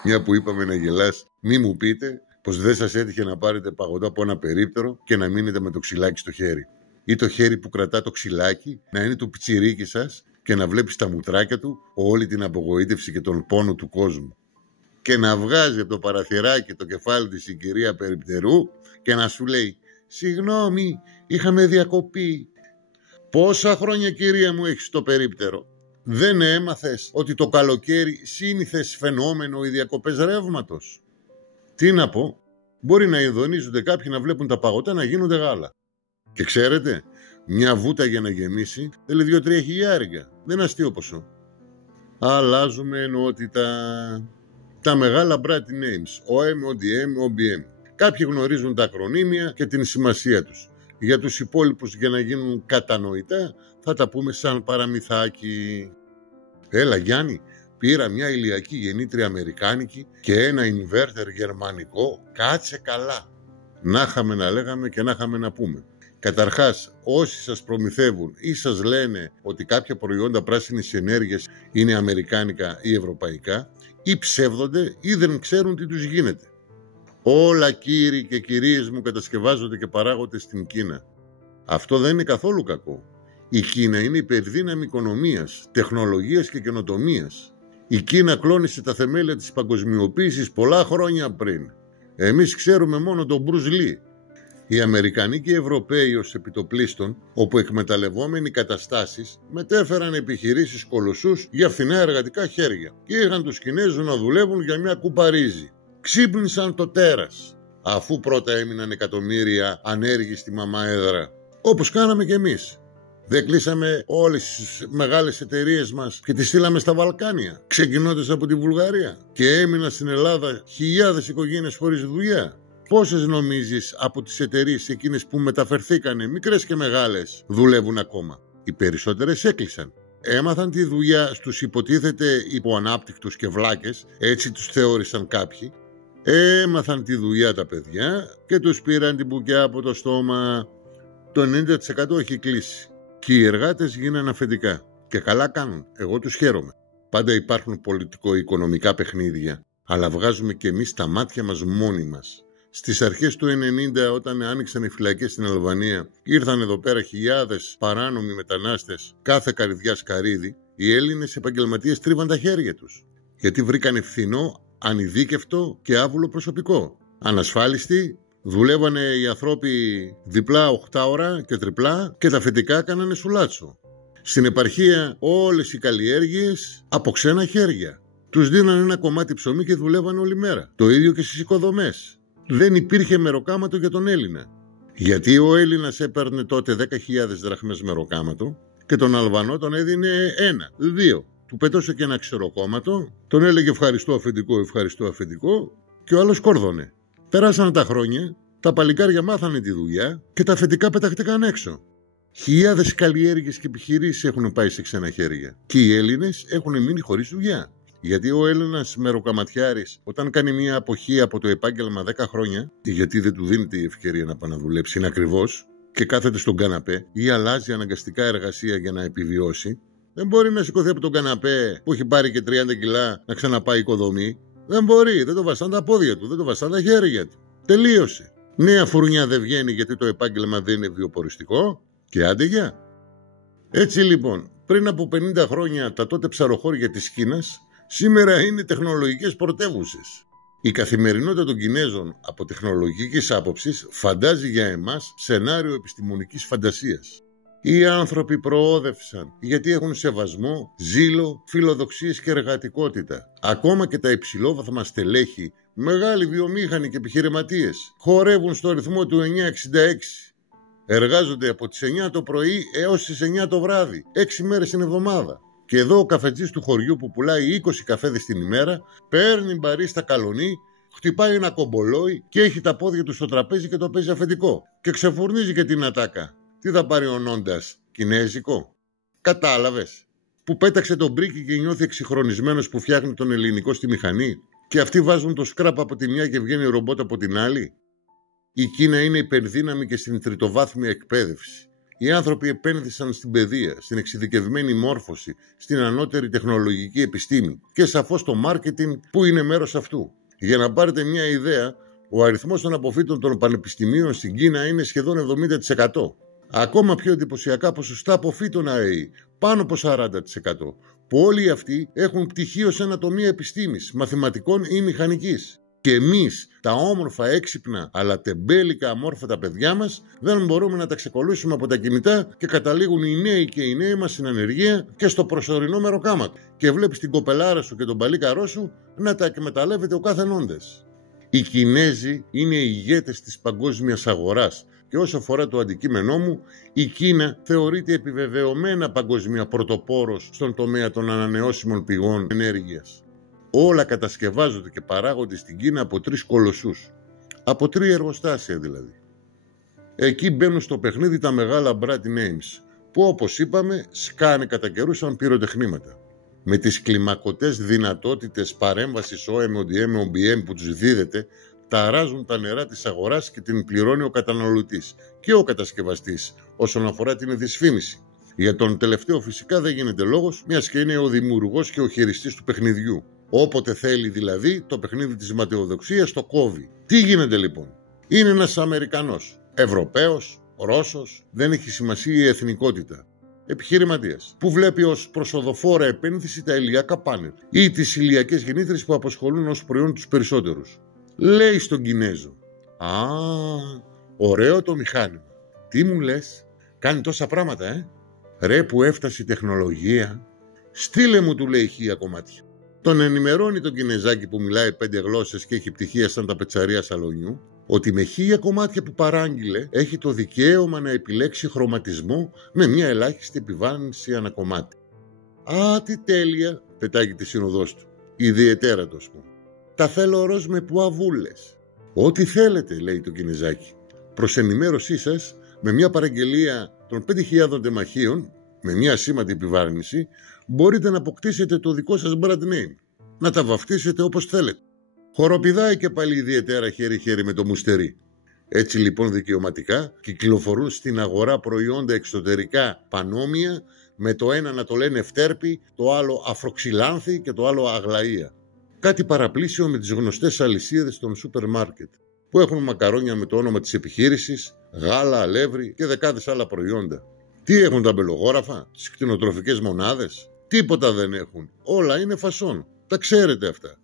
Μια που είπαμε να γελάς, μη μου πείτε πως δεν σας έτυχε να πάρετε παγωτό από ένα περίπτερο και να μείνετε με το ξυλάκι στο χέρι. Ή το χέρι που κρατά το ξυλάκι να είναι του πιτσιρίκι σας και να βλέπεις τα μουτράκια του όλη την απογοήτευση και τον πόνο του κόσμου. Και να βγάζει από το παραθυράκι το κεφάλι της η κυρία περιπτερού και να σου λέει «Συγγνώμη, είχαμε διακοπή». «Πόσα χρόνια, κυρία μου, έχεις το περίπτερο? Δεν έμαθες ότι το καλοκαίρι σύνηθες φαινόμενο οι διακοπές ρεύματος?» Τι να πω, μπορεί να ειδονίζονται κάποιοι να βλέπουν τα παγωτά να γίνονται γάλα. Και ξέρετε, μια βούτα για να γεμίσει θέλει 2-3 χιλιάρικα. Δεν είναι αστείο ποσό. Αλλάζουμε ενότητα. Τα μεγάλα brand names, OM, ODM, OBM. Κάποιοι γνωρίζουν τα ακρονίμια και την σημασία τους. Για τους υπόλοιπους, για να γίνουν κατανοητά, θα τα πούμε σαν παραμυθάκι. Έλα Γιάννη, πήρα μια ηλιακή γεννήτρια αμερικάνικη και ένα inverter γερμανικό, κάτσε καλά. Να είχαμε να λέγαμε και να είχαμε να πούμε. Καταρχάς, όσοι σας προμηθεύουν ή σας λένε ότι κάποια προϊόντα πράσινης ενέργειας είναι αμερικάνικα ή ευρωπαϊκά, ή ψεύδονται ή δεν ξέρουν τι τους γίνεται. Όλα κύριοι και κυρίες μου κατασκευάζονται και παράγονται στην Κίνα. Αυτό δεν είναι καθόλου κακό. Η Κίνα είναι υπερδύναμη οικονομίας, τεχνολογίας και καινοτομίας. Η Κίνα κλώνησε τα θεμέλια της παγκοσμιοποίησης πολλά χρόνια πριν. Εμείς ξέρουμε μόνο τον Μπρουζ Λι. Οι Αμερικανοί και οι Ευρωπαίοι ως επιτοπλίστων, όπου εκμεταλλευόμενοι καταστάσεις, μετέφεραν επιχειρήσεις κολοσσούς για φθηνά εργατικά χέρια και είχαν τους Κινέζους να δουλεύουν για μια κούπα ρύζι. Ξύπνησαν το τέρας, αφού πρώτα έμειναν εκατομμύρια ανέργοι στη μαμά έδρα. Όπως κάναμε κι εμείς. Δεν κλείσαμε όλες τις μεγάλες εταιρείες μας και τις στείλαμε στα Βαλκάνια, ξεκινώντας από τη Βουλγαρία, και έμειναν στην Ελλάδα χιλιάδες οικογένειες χωρίς δουλειά. Πόσες νομίζεις από τις εταιρείες εκείνες που μεταφερθήκανε, μικρές και μεγάλες, δουλεύουν ακόμα? Οι περισσότερες έκλεισαν. Έμαθαν τη δουλειά στους υποτίθεται υποανάπτυκτους και βλάκες, έτσι τους θεώρησαν κάποιοι. Έμαθαν τη δουλειά τα παιδιά και τους πήραν την μπουκιά από το στόμα. Το 90% έχει κλείσει. Και οι εργάτες γίνανε αφεντικά. Και καλά κάνουν, εγώ τους χαίρομαι. Πάντα υπάρχουν πολιτικο-οικονομικά παιχνίδια, αλλά βγάζουμε και εμείς τα μάτια μας μόνοι μας. Στις αρχές του 90, όταν άνοιξαν οι φυλακές στην Αλβανία, ήρθαν εδώ πέρα χιλιάδες παράνομοι μετανάστες, κάθε καρυδιά σκαρίδι. Οι Έλληνες επαγγελματίες τρίβαν τα χέρια τους, γιατί βρήκαν φθηνό, ανειδίκευτο και άβουλο προσωπικό. Ανασφάλιστοι, δουλεύανε οι ανθρώποι διπλά 8 ώρα και τριπλά και τα αφεντικά κάνανε σουλάτσο. Στην επαρχία όλες οι καλλιέργειες από ξένα χέρια. Τους δίνανε ένα κομμάτι ψωμί και δουλεύανε όλη μέρα. Το ίδιο και στις οικοδομές. Δεν υπήρχε μεροκάματο για τον Έλληνα. Γιατί ο Έλληνας έπαιρνε τότε 10.000 δραχμές μεροκάματο και τον Αλβανό τον έδινε 1, 2. Του πετώσε και ένα ξεροκόμματο, τον έλεγε ευχαριστώ αφεντικό και ο άλλος κόρδωνε. Περάσανε τα χρόνια, τα παλικάρια μάθανε τη δουλειά και τα αφεντικά πεταχτήκαν έξω. Χιλιάδες καλλιέργειες και επιχειρήσεις έχουν πάει σε ξένα χέρια και οι Έλληνες έχουν μείνει χωρίς δουλειά. Γιατί ο Έλληνας μεροκαματιάρης, όταν κάνει μια αποχή από το επάγγελμα 10 χρόνια, γιατί δεν του δίνεται η ευκαιρία να πάει να δουλέψει, είναι ακριβώς, και κάθεται στον καναπέ ή αλλάζει αναγκαστικά εργασία για να επιβιώσει, δεν μπορεί να σηκωθεί από τον καναπέ που έχει πάρει και 30 κιλά να ξαναπάει οικοδομή. Δεν μπορεί, δεν το βαστάν τα πόδια του, δεν το βαστάν τα χέρια του. Τελείωσε. Νέα φουρνιά δεν βγαίνει γιατί το επάγγελμα δεν είναι βιοποριστικό και άντε γεια. Έτσι λοιπόν, πριν από 50 χρόνια τα τότε ψαροχώρια της Κίνας, σήμερα είναι τεχνολογικές πρωτεύουσες. Η καθημερινότητα των Κινέζων από τεχνολογικής άποψης φαντάζει για εμάς σενάριο επιστημονικής φαντασίας. Οι άνθρωποι προόδευσαν γιατί έχουν σεβασμό, ζήλο, φιλοδοξίες και εργατικότητα. Ακόμα και τα υψηλόβαθμα στελέχη, μεγάλοι βιομήχανοι και επιχειρηματίες, χορεύουν στο ρυθμό του 966. Εργάζονται από τις 9 το πρωί έως τις 9 το βράδυ, 6 μέρες την εβδομάδα. Και εδώ ο καφετζής του χωριού που πουλάει 20 καφέδες την ημέρα, παίρνει μπαρίστα καλονί, χτυπάει ένα κομπολόι και έχει τα πόδια του στο τραπέζι και το παίζει αφεντικό. Και ξεφουρνίζει και την ατάκα. Τι θα πάρει ο Νόντας, κινέζικο? Κατάλαβες? Που πέταξε τον μπρίκι και νιώθει εξυγχρονισμένος που φτιάχνει τον ελληνικό στη μηχανή. Και αυτοί βάζουν το σκράπ από τη μια και βγαίνει ρομπότ από την άλλη. Η Κίνα είναι υπερδύναμη και στην τριτοβάθμια εκπαίδευση. Οι άνθρωποι επένδυσαν στην παιδεία, στην εξειδικευμένη μόρφωση, στην ανώτερη τεχνολογική επιστήμη και σαφώς το μάρκετινγκ που είναι μέρος αυτού. Για να πάρετε μια ιδέα, ο αριθμός των αποφύτων των πανεπιστημίων στην Κίνα είναι σχεδόν 70%. Ακόμα πιο εντυπωσιακά ποσοστά αποφύτων ΑΕΗ, πάνω από 40%, που όλοι αυτοί έχουν πτυχίο σε ανατομία επιστήμης, μαθηματικών ή μηχανικής. Και εμείς, τα όμορφα, έξυπνα, αλλά τεμπέλικα αμόρφωτα παιδιά μας, δεν μπορούμε να τα ξεκολλήσουμε από τα κινητά και καταλήγουν οι νέοι και οι νέοι μας στην ανεργία και στο προσωρινό μεροκάματο. Και βλέπεις την κοπελάρα σου και τον παλίκαρό σου να τα εκμεταλλεύεται ο κάθε νόντες. Οι Κινέζοι είναι οι ηγέτες της παγκόσμιας αγοράς και όσο αφορά το αντικείμενό μου, η Κίνα θεωρείται επιβεβαιωμένα παγκόσμια πρωτοπόρος στον τομέα των ανανεώσιμων πηγών ενέργειας. Όλα κατασκευάζονται και παράγονται στην Κίνα από 3 κολοσσούς. Από 3 εργοστάσια δηλαδή. Εκεί μπαίνουν στο παιχνίδι τα μεγάλα brand names, που όπως είπαμε σκάνε κατά καιρούς σαν πυροτεχνήματα. Με τις κλιμακωτές δυνατότητες παρέμβασης OMODM, OBM που τους δίδεται, ταράζουν τα νερά της αγοράς και την πληρώνει ο καταναλωτής και ο κατασκευαστής όσον αφορά την δυσφήμιση. Για τον τελευταίο φυσικά δεν γίνεται λόγος, μιας και είναι ο δημιουργός και ο χειριστής του παιχνιδιού. Όποτε θέλει δηλαδή το παιχνίδι της ματαιοδοξίας το κόβει. Τι γίνεται λοιπόν? Είναι ένας Αμερικανός, Ευρωπαίος, Ρώσος, δεν έχει σημασία η εθνικότητα. Επιχειρηματίας που βλέπει ως προσοδοφόρα επένδυση τα ηλιακά πάνελ ή τις ηλιακές γεννήτρες που απασχολούν ως προϊόν τους περισσότερους. Λέει στον Κινέζο: «Α, ωραίο το μηχάνημα. Τι μου λες? Κάνει τόσα πράγματα, Ρε που έφτασε η τεχνολογία. Στείλε μου», του λέει, 1000 κομμάτια. Τον ενημερώνει τον Κινεζάκι που μιλάει 5 γλώσσες και έχει πτυχία σαν τα πετσαρία σαλονιού, ότι με 1000 κομμάτια που παράγγειλε έχει το δικαίωμα να επιλέξει χρωματισμό με μια ελάχιστη επιβάρυνση ανά κομμάτι. «Α, τι τέλεια», πετάγει τη σύνοδός του, ιδιαίτερα το πούμε. «Τα θέλω ροζ με πουαβούλες». «Ό,τι θέλετε», λέει το Κινεζάκι. «Προς ενημέρωσή σας, με μια παραγγελία των 5.000 τεμαχίων, με μια σήμαντη επιβάρυνση, μπορείτε να αποκτήσετε το δικό σας brand name, να τα βαφτίσετε όπως θέλετε». Χοροπηδάει και πάλι ιδιαίτερα χέρι-χέρι με το μουστερί. Έτσι λοιπόν δικαιωματικά κυκλοφορούν στην αγορά προϊόντα εξωτερικά πανόμοια, με το ένα να το λένε φτέρπι, το άλλο αφροξυλάνθη και το άλλο αγλαία. Κάτι παραπλήσιο με τις γνωστές αλυσίδες των σούπερ μάρκετ, που έχουν μακαρόνια με το όνομα της επιχείρησης, γάλα, αλεύρι και δεκάδες άλλα προϊόντα. Τι έχουν τα μπελογόραφα, τις κτηνοτροφικές μονάδες? Τίποτα δεν έχουν. Όλα είναι φασόν. Τα ξέρετε αυτά.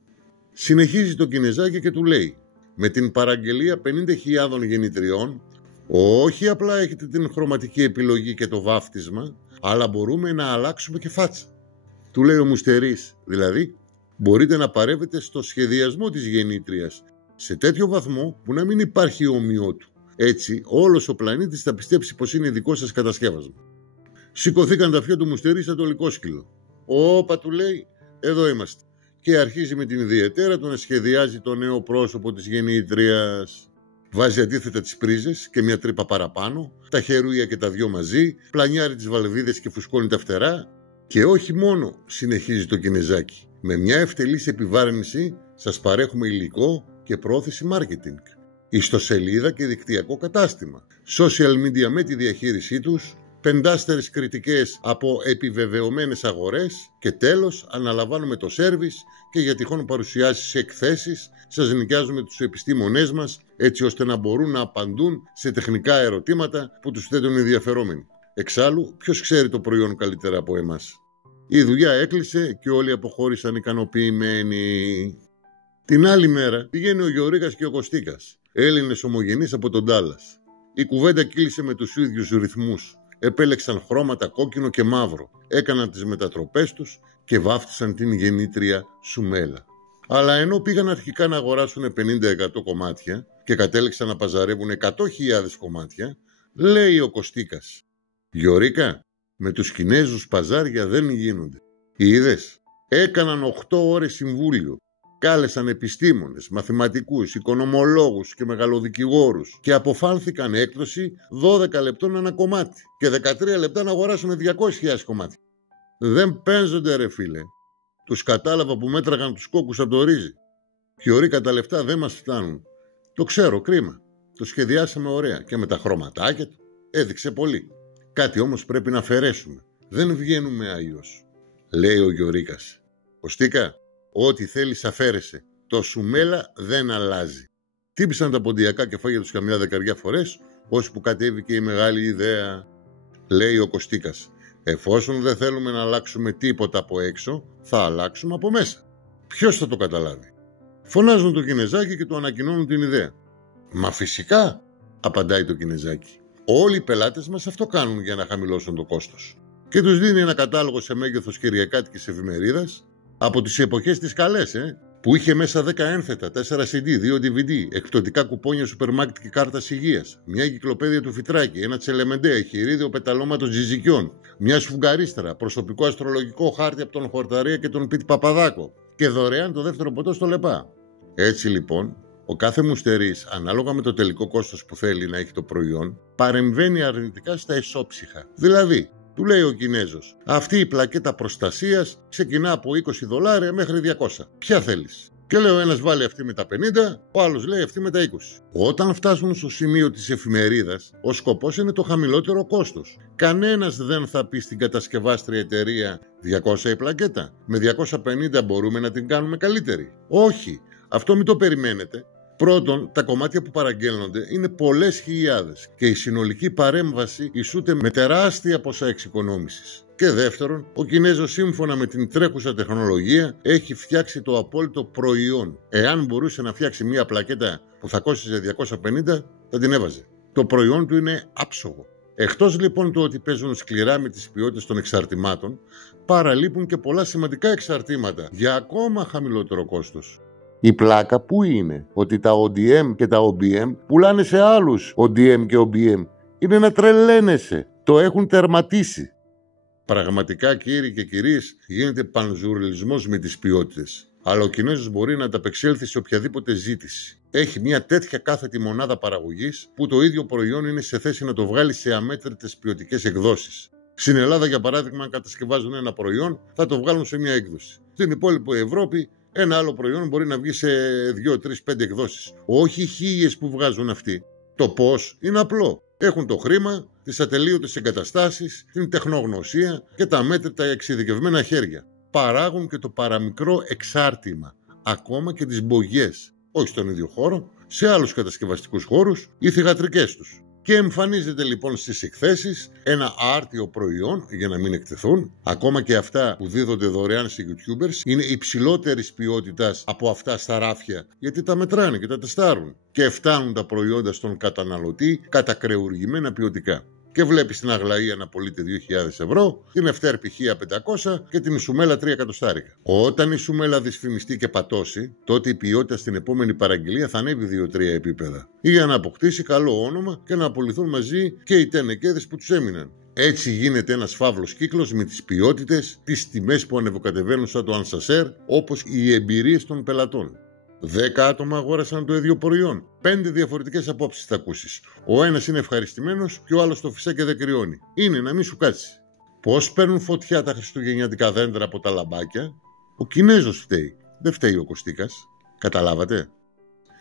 Συνεχίζει το Κινεζάκι και του λέει: «Με την παραγγελία 50.000 γεννητριών, όχι απλά έχετε την χρωματική επιλογή και το βάφτισμα, αλλά μπορούμε να αλλάξουμε και φάτσα». Του λέει ο μουστερής: «Δηλαδή?» Μπορείτε να παρεύετε στο σχεδιασμό της γεννήτριας σε τέτοιο βαθμό που να μην υπάρχει ομοιό του. Έτσι, όλος ο πλανήτης θα πιστέψει πως είναι δικό σας κατασκεύασμα. Σηκωθήκαν τα αυτιά του Μουστερί σαν το λυκόσκυλο. Όπα, του λέει, εδώ είμαστε. Και αρχίζει με την ιδιαιτέρα του να σχεδιάζει το νέο πρόσωπο της γεννήτριας. Βάζει αντίθετα τις πρίζες και μια τρύπα παραπάνω, τα χερούια και τα δυο μαζί, πλανιάρει τις βαλβίδες και φουσκώνει τα φτερά. Και όχι μόνο, συνεχίζει το Κινεζάκι. Με μια ευτελής επιβάρυνση σας παρέχουμε υλικό και πρόθεση marketing, ιστοσελίδα και δικτυακό κατάστημα, social media με τη διαχείρισή τους, πεντάστερες κριτικές από επιβεβαιωμένες αγορές και τέλος αναλαμβάνουμε το σέρβις και για τυχόν παρουσιάσεις σε εκθέσεις σας νοικιάζουμε τους επιστήμονές μας έτσι ώστε να μπορούν να απαντούν σε τεχνικά ερωτήματα που τους θέτουν οι ενδιαφερόμενοι. Εξάλλου, ποιος ξέρει το προϊόν καλύτερα από εμάς. Η δουλειά έκλεισε και όλοι αποχώρησαν ικανοποιημένοι. Την άλλη μέρα πηγαίνει ο Γιωρίκας και ο Κωστίκας, Έλληνες ομογενείς από τον Ντάλλας. Η κουβέντα κύλησε με τους ίδιους ρυθμούς. Επέλεξαν χρώματα κόκκινο και μαύρο, έκαναν τις μετατροπές τους και βάφτισαν την γεννήτρια Σουμέλα. Αλλά ενώ πήγαν αρχικά να αγοράσουν 50-100 κομμάτια και κατέληξαν να παζαρεύουν 100.000 κομμάτια, λέει ο Κωστίκας: «Γιωρίκα, με τους Κινέζους παζάρια δεν γίνονται. Είδες, έκαναν 8 ώρες συμβούλιο. Κάλεσαν επιστήμονες, μαθηματικούς, οικονομολόγους και μεγαλοδικηγόρους και αποφάνθηκαν έκπτωση 12 λεπτών ένα κομμάτι και 13 λεπτά να αγοράσουν 200.000 κομμάτια. Δεν παίζονται ρε φίλε. Τους κατάλαβα που μέτραγαν τους κόκκους από το ρύζι. Γιωρίκα, τα λεφτά δεν μας φτάνουν. Το ξέρω, κρίμα. Το σχεδιάσαμε ωραία και με τα χρωματάκια του έδειξε πολύ. Κάτι όμως πρέπει να αφαιρέσουμε. Δεν βγαίνουμε αλλιώς», λέει ο Γιωρίκας. «Κωστίκα, ό,τι θέλεις αφαίρεσε. Το Σουμέλα δεν αλλάζει». Τύπησαν τα ποντιακά κεφάλια τους καμιά δεκαριά φορές, ώσπου κατέβηκε η μεγάλη ιδέα. Λέει ο Κωστίκας: «Εφόσον δεν θέλουμε να αλλάξουμε τίποτα από έξω, θα αλλάξουμε από μέσα. Ποιος θα το καταλάβει?» Φωνάζουν το Κινεζάκι και του ανακοινώνουν την ιδέα. «Μα φυσικά», απαντάει το Κινεζάκι. «Όλοι οι πελάτες μας αυτό κάνουν για να χαμηλώσουν το κόστος». Και τους δίνει ένα κατάλογο σε μέγεθος κυριακάτικης εφημερίδας από τις εποχές τις καλές, που είχε μέσα 10 ένθετα, 4 CD, 2 DVD, εκπτωτικά κουπόνια σούπερ μάρκετ και κάρτας υγείας, μια εγκυκλοπαίδεια του Φυτράκη, ένα τσελεμεντέ, εχειρίδιο πεταλώματος τζιζικιών, μια σφουγγαρίστρα, προσωπικό αστρολογικό χάρτη από τον Χορταρία και τον Πιτ Παπαδάκο και δωρεάν το δεύτερο ποτό στο Λεπά. Έτσι λοιπόν, ο κάθε μουστερής, ανάλογα με το τελικό κόστος που θέλει να έχει το προϊόν, παρεμβαίνει αρνητικά στα ισόψυχα. Δηλαδή, του λέει ο Κινέζος: «Αυτή η πλακέτα προστασίας ξεκινά από $20 μέχρι 200. Ποια θέλεις?» Και λέει ο ένας: «Βάλει αυτή με τα 50, ο άλλος λέει αυτή με τα 20. Όταν φτάσουν στο σημείο της εφημερίδας, ο σκοπός είναι το χαμηλότερο κόστος. Κανένας δεν θα πει στην κατασκευάστρια εταιρεία: «200 η πλακέτα, με 250 μπορούμε να την κάνουμε καλύτερη». Όχι, αυτό μην το περιμένετε. Πρώτον, τα κομμάτια που παραγγέλνονται είναι πολλές χιλιάδες και η συνολική παρέμβαση ισούται με τεράστια ποσά εξοικονόμησης. Και δεύτερον, ο Κινέζος σύμφωνα με την τρέχουσα τεχνολογία έχει φτιάξει το απόλυτο προϊόν. Εάν μπορούσε να φτιάξει μια πλακέτα που θα κόστιζε 250, θα την έβαζε. Το προϊόν του είναι άψογο. Εκτός λοιπόν του ότι παίζουν σκληρά με τις ποιότητες των εξαρτημάτων, παραλείπουν και πολλά σημαντικά εξαρτήματα για ακόμα χαμηλότερο κόστος. Η πλάκα πού είναι? Ότι τα ODM και τα OBM πουλάνε σε άλλους ODM και OBM. Είναι να τρελαίνεσαι. Το έχουν τερματίσει. Πραγματικά, κύριοι και κυρίες, γίνεται πανζουρλισμός με τις ποιότητες. Αλλά ο Κινέζος μπορεί να ανταπεξέλθει σε οποιαδήποτε ζήτηση. Έχει μια τέτοια κάθετη μονάδα παραγωγής που το ίδιο προϊόν είναι σε θέση να το βγάλει σε αμέτρητες ποιοτικές εκδόσεις. Στην Ελλάδα, για παράδειγμα, αν κατασκευάζουν ένα προϊόν, θα το βγάλουν σε μια έκδοση. Στην υπόλοιπη Ευρώπη, ένα άλλο προϊόν μπορεί να βγει σε 2, 3, 5 εκδόσεις. Όχι 1000 που βγάζουν αυτοί. Το πώς είναι απλό. Έχουν το χρήμα, τις ατελείωτες εγκαταστάσεις, την τεχνογνωσία και τα μέτρητα εξειδικευμένα χέρια. Παράγουν και το παραμικρό εξάρτημα, ακόμα και τις μπογιές, όχι στον ίδιο χώρο, σε άλλους κατασκευαστικούς χώρους ή θυγατρικές τους. Και εμφανίζεται λοιπόν στις εκθέσεις ένα άρτιο προϊόν για να μην εκτεθούν. Ακόμα και αυτά που δίδονται δωρεάν σε YouTubers είναι υψηλότερης ποιότητας από αυτά στα ράφια, γιατί τα μετράνε και τα τεστάρουν. Και φτάνουν τα προϊόντα στον καταναλωτή κατακρεουργημένα ποιοτικά. και βλέπεις την Αγλαία να πωλείται 2.000 ευρώ, την Ευτέρπη 1.500 και την Ισουμέλα 3 εκατοστάρικα. Όταν η Ισουμέλα δυσφημιστεί και πατώσει, τότε η ποιότητα στην επόμενη παραγγελία θα ανέβει 2-3 επίπεδα. Ή για να αποκτήσει καλό όνομα και να απολυθούν μαζί και οι τενεκέδες που τους έμειναν. Έτσι γίνεται ένας φαύλος κύκλος με τις ποιότητες, τις τιμές που ανεβοκατεβαίνουν σαν το ανσασέρ, όπως οι εμπειρίες των πελατών. 10 άτομα αγόρασαν το ίδιο προϊόν. 5 διαφορετικές απόψεις θα ακούσεις. Ο ένας είναι ευχαριστημένος και ο άλλος το φυσά και δεν κρυώνει. Είναι να μην σου κάτσει. Πώς παίρνουν φωτιά τα χριστουγεννιάτικα δέντρα από τα λαμπάκια? Ο Κινέζος φταίει. Δεν φταίει ο Κωστίκας. Καταλάβατε?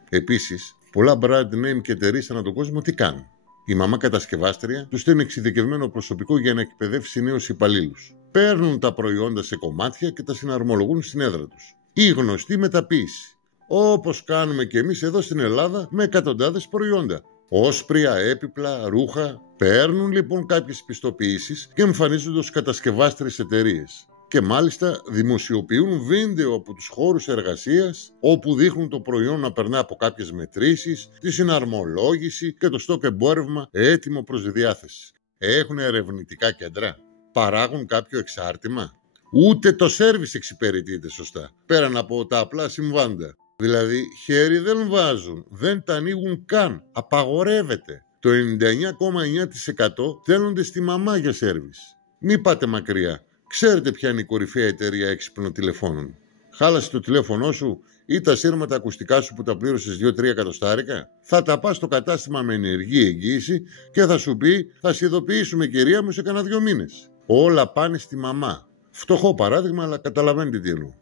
Επίσης, πολλά brand name και εταιρείες ανά τον κόσμο τι κάνουν? Η μαμά κατασκευάστρια τους στέλνει εξειδικευμένο προσωπικό για να εκπαιδεύσει νέους υπαλλήλους. Παίρνουν τα προϊόντα σε κομμάτια και τα συναρμολογούν στην έδρα τους. Η γνωστή μεταποίηση. Όπως κάνουμε και εμείς εδώ στην Ελλάδα με εκατοντάδες προϊόντα. Όσπρια, έπιπλα, ρούχα. Παίρνουν λοιπόν κάποιες πιστοποιήσεις και εμφανίζονται ως κατασκευάστριες εταιρείες. Και μάλιστα δημοσιοποιούν βίντεο από τους χώρους εργασίας όπου δείχνουν το προϊόν να περνά από κάποιες μετρήσεις, τη συναρμολόγηση και το στόκ εμπόρευμα έτοιμο προς διάθεση. Έχουν ερευνητικά κέντρα? Παράγουν κάποιο εξάρτημα? Ούτε το σέρβις εξυπηρετείται σωστά, πέραν από τα απλά συμβάντα. Δηλαδή χέρι δεν βάζουν, δεν τα ανοίγουν καν, απαγορεύεται. Το 99,9% στέλνονται στη μαμά για σέρβις. Μη πάτε μακριά. Ξέρετε ποια είναι η κορυφαία εταιρεία έξυπνων τηλεφώνων? Χάλασε το τηλέφωνό σου ή τα σύρματα ακουστικά σου που τα πλήρωσες 2-3 εκατοστάρικα? Θα τα πας στο κατάστημα με ενεργή εγγύηση και θα σου πει θα σε ειδοποιήσουμε κυρία μου σε κανένα 2 μήνες. Όλα πάνε στη μαμά. Φτωχό παράδειγμα, αλλά καταλαβαίνετε τι εννοώ.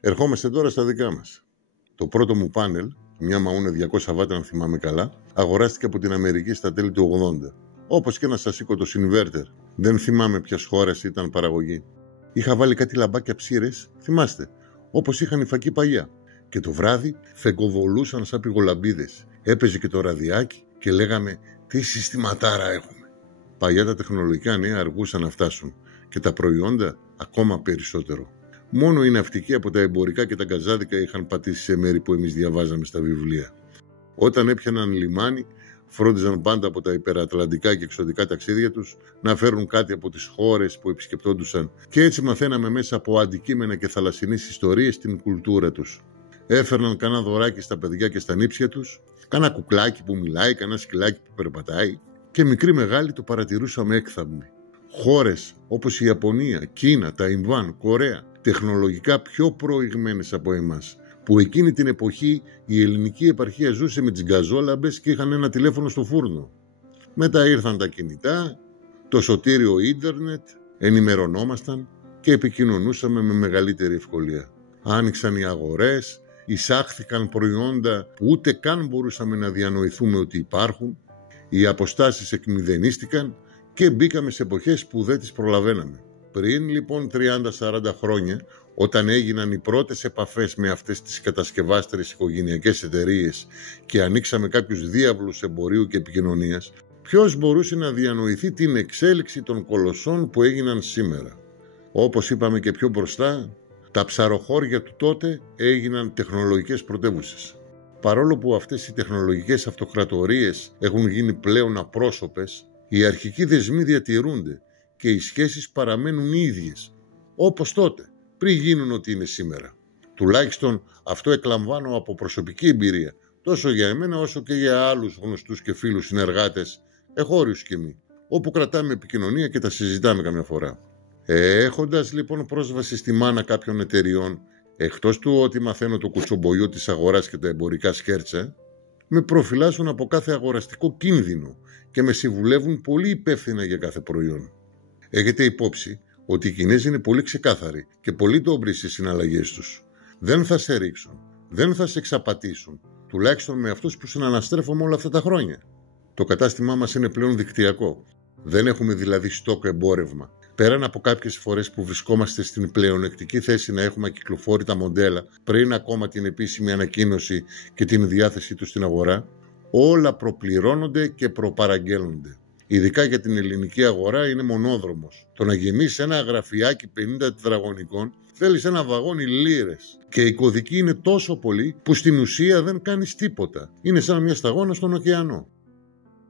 Ερχόμαστε τώρα στα δικά μας. Το πρώτο μου πάνελ, μια μαούνα 200 βάτα αν θυμάμαι καλά, αγοράστηκε από την Αμερική στα τέλη του 80. Όπως και ένα σασίκωτος inverter. Δεν θυμάμαι ποιας χώρας ήταν παραγωγή. Είχα βάλει κάτι λαμπάκια ψήρες, θυμάστε, όπως είχαν οι φακοί παλιά. Και το βράδυ φεγκοβολούσαν σαν πηγολαμπίδες. Έπαιζε και το ραδιάκι και λέγαμε τι συστηματάρα έχουμε. Παλιά τα τεχνολογικά νέα αργούσαν να φτάσουν και τα προϊόντα ακόμα περισσότερο. Μόνο οι ναυτικοί από τα εμπορικά και τα γκαζάδικα είχαν πατήσει σε μέρη που εμείς διαβάζαμε στα βιβλία. Όταν έπιαναν λιμάνι, φρόντιζαν πάντα από τα υπερατλαντικά και εξωτικά ταξίδια τους να φέρουν κάτι από τις χώρες που επισκεπτόντουσαν και έτσι μαθαίναμε μέσα από αντικείμενα και θαλασσινές ιστορίες την κουλτούρα τους. Έφερναν κανένα δωράκι στα παιδιά και στα νύψια τους, κανένα κουκλάκι που μιλάει, κανένα σκυλάκι που περπατάει και μικροί μεγάλοι το παρατηρούσαμε έκθαμνοι. Χώρες όπως η Ιαπωνία, Κίνα, Ταϊβάν, Κορέα, τεχνολογικά πιο προηγμένες από εμάς, που εκείνη την εποχή η ελληνική επαρχία ζούσε με τις γκαζόλαμπες και είχαν ένα τηλέφωνο στο φούρνο. Μετά ήρθαν τα κινητά, το σωτήριο ίντερνετ, ενημερωνόμασταν και επικοινωνούσαμε με μεγαλύτερη ευκολία. Άνοιξαν οι αγορές, εισάχθηκαν προϊόντα που ούτε καν μπορούσαμε να διανοηθούμε ότι υπάρχουν, οι αποστάσεις εκμηδενίστηκαν και μπήκαμε σε εποχές που δεν τις προλαβαίναμε. Πριν λοιπόν 30-40 χρόνια, όταν έγιναν οι πρώτες επαφές με αυτές τις κατασκευάστερες οικογενειακές εταιρείες και ανοίξαμε κάποιους διάβλους εμπορίου και επικοινωνίας, ποιος μπορούσε να διανοηθεί την εξέλιξη των κολοσσών που έγιναν σήμερα? Όπως είπαμε και πιο μπροστά, τα ψαροχώρια του τότε έγιναν τεχνολογικές πρωτεύουσες. Παρόλο που αυτές οι τεχνολογικές αυτοκρατορίες έχουν γίνει πλέον απρόσωπες, οι αρχικοί δεσμοί διατηρούνται και οι σχέσεις παραμένουν ίδιες, όπως τότε, πριν γίνουν ό,τι είναι σήμερα. Τουλάχιστον αυτό εκλαμβάνω από προσωπική εμπειρία, τόσο για εμένα όσο και για άλλους γνωστούς και φίλους συνεργάτες, εχώριους και μη, όπου κρατάμε επικοινωνία και τα συζητάμε καμιά φορά. Έχοντας λοιπόν πρόσβαση στη μάνα κάποιων εταιριών, εκτός του ότι μαθαίνω το κουτσομπολιό της αγοράς και τα εμπορικά σκέρτσα, με προφυλάσσουν από κάθε αγοραστικό κίνδυνο και με συμβουλεύουν πολύ υπεύθυνα για κάθε προϊόν. Έχετε υπόψη ότι οι Κινέζοι είναι πολύ ξεκάθαροι και πολύ ντόμπροι στις συναλλαγές τους. Δεν θα σε ρίξουν, δεν θα σε εξαπατήσουν, τουλάχιστον με αυτούς που συναναστρέφομαι όλα αυτά τα χρόνια. Το κατάστημά μας είναι πλέον δικτυακό. Δεν έχουμε δηλαδή στόκ εμπόρευμα. Πέραν από κάποιες φορές που βρισκόμαστε στην πλεονεκτική θέση να έχουμε κυκλοφόρητα μοντέλα πριν ακόμα την επίσημη ανακοίνωση και την διάθεσή τους στην αγορά, όλα προπληρώνονται και προπαραγγέλλονται. Ειδικά για την ελληνική αγορά είναι μονόδρομος. Το να γεμίσει ένα γραφιάκι 50 τετραγωνικών θέλεις ένα βαγόνι λίρες. Και η κωδική είναι τόσο πολύ που στην ουσία δεν κάνεις τίποτα. Είναι σαν μια σταγόνα στον ωκεανό.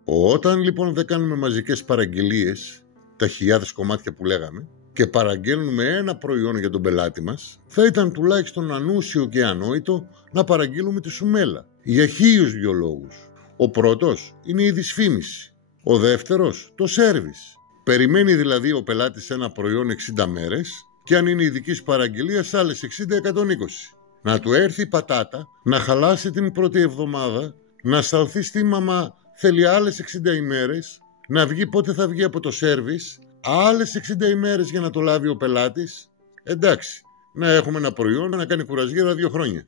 Όταν λοιπόν δεν κάνουμε μαζικές παραγγελίες, τα χιλιάδες κομμάτια που λέγαμε, και παραγγέλνουμε ένα προϊόν για τον πελάτη μας, θα ήταν τουλάχιστον ανούσιο και ανόητο να παραγγείλουμε τη σουμέλα. Για 1002 λόγους. Ο πρώτος είναι η δυσφήμιση. Ο δεύτερος, το σέρβις. Περιμένει δηλαδή ο πελάτης ένα προϊόν 60 μέρες και αν είναι ειδικής παραγγελίας άλλες 60-120. Να του έρθει η πατάτα, να χαλάσει την πρώτη εβδομάδα, να σταλθεί στη μαμά θέλει άλλες 60 ημέρες, να βγει πότε θα βγει από το σέρβις, άλλες 60 ημέρες για να το λάβει ο πελάτης. Εντάξει, να έχουμε ένα προϊόν να κάνει κουραζιέρα 2 χρόνια.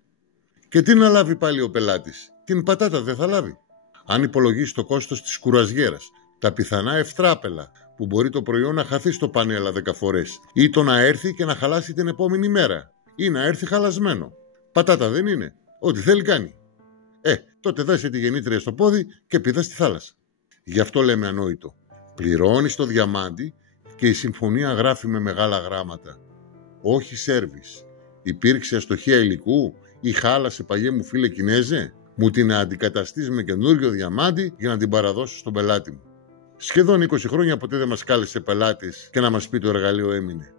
Και τι να λάβει πάλι ο πελάτης? Την πατάτα δεν θα λάβει. Αν υπολογίσει το κόστος της κουραζιέρας, τα πιθανά ευτράπελα που μπορεί το προϊόν να χαθεί στο πανέλα 10 φορές ή το να έρθει και να χαλάσει την επόμενη μέρα ή να έρθει χαλασμένο. Πατάτα δεν είναι. Ό,τι θέλει κάνει. Τότε δέσε τη γεννήτρια στο πόδι και πηδά στη θάλασσα. Γι' αυτό λέμε ανόητο. Πληρώνεις το διαμάντι και η συμφωνία γράφει με μεγάλα γράμματα. Όχι σέρβις. Υπήρξε αστοχία υλικού ή χάλασε παλιέ μου φίλε Κινέζε, μου την αντικαταστείς με καινούριο διαμάντι για να την παραδώσω στον πελάτη μου. Σχεδόν 20 χρόνια ποτέ δεν μας κάλεσε πελάτης και να μας πει το εργαλείο έμεινε.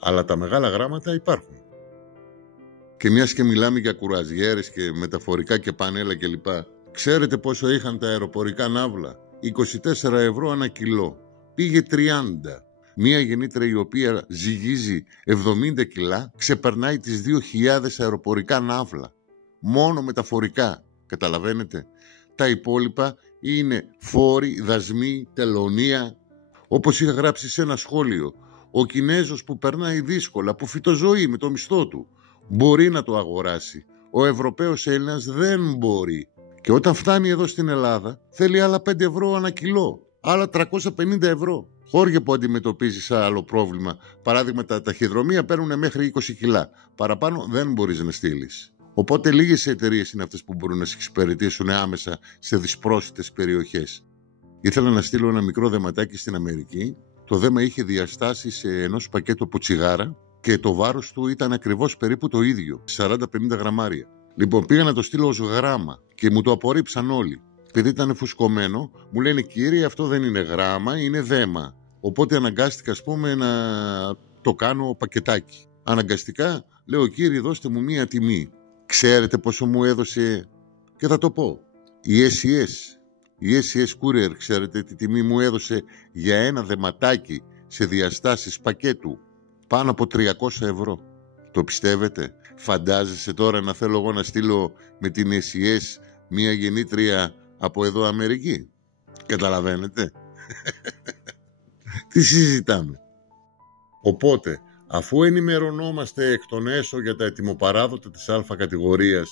Αλλά τα μεγάλα γράμματα υπάρχουν. Και μιας και μιλάμε για κουραζιέρες και μεταφορικά και πανέλα κλπ. Ξέρετε πόσο είχαν τα αεροπορικά ναύλα? 24 ευρώ ανά κιλό. Πήγε 30. Μία γεννήτρια η οποία ζυγίζει 70 κιλά ξεπερνάει τις 2.000 αεροπορικά ναύλα. Μόνο μεταφορικά. Καταλαβαίνετε? Τα υπόλοιπα είναι φόροι, δασμοί, τελωνία. Όπως είχα γράψει σε ένα σχόλιο, ο Κινέζος που περνάει δύσκολα, που φυτοζωεί με το μισθό του, μπορεί να το αγοράσει. Ο Ευρωπαίος Έλληνας δεν μπορεί. Και όταν φτάνει εδώ στην Ελλάδα, θέλει άλλα 5 ευρώ ανά κιλό, άλλα 350 ευρώ. Χώρια που αντιμετωπίζεις άλλο πρόβλημα. Παράδειγμα, τα ταχυδρομεία παίρνουν μέχρι 20 κιλά. Παραπάνω δεν μπορείς να στείλεις. Οπότε λίγες εταιρείες είναι αυτές που μπορούν να σε εξυπηρετήσουν άμεσα σε δυσπρόσιτες περιοχές. Ήθελα να στείλω ένα μικρό δεματάκι στην Αμερική. Το δέμα είχε διαστάσεις ενός πακέτου από τσιγάρα και το βάρος του ήταν ακριβώς περίπου το ίδιο, 40-50 γραμμάρια. Λοιπόν, πήγα να το στείλω ως γράμμα και μου το απορρίψαν όλοι. Επειδή ήταν φουσκωμένο, μου λένε κύριε, αυτό δεν είναι γράμμα, είναι δέμα. Οπότε αναγκάστηκα, ας πούμε, να το κάνω πακετάκι. Αναγκαστικά λέω κύριε, δώστε μου μία τιμή. Ξέρετε πόσο μου έδωσε? Και θα το πω. Η SES Courier, ξέρετε τι τιμή μου έδωσε για ένα δεματάκι σε διαστάσεις πακέτου? Πάνω από 300 ευρώ. Το πιστεύετε? Φαντάζεσαι τώρα να θέλω εγώ να στείλω με την SES μία γεννήτρια από εδώ Αμερική? Καταλαβαίνετε? Τι συζητάμε? Οπότε, αφού ενημερωνόμαστε εκ των έσω για τα ετοιμοπαράδοτα της Α κατηγορίας,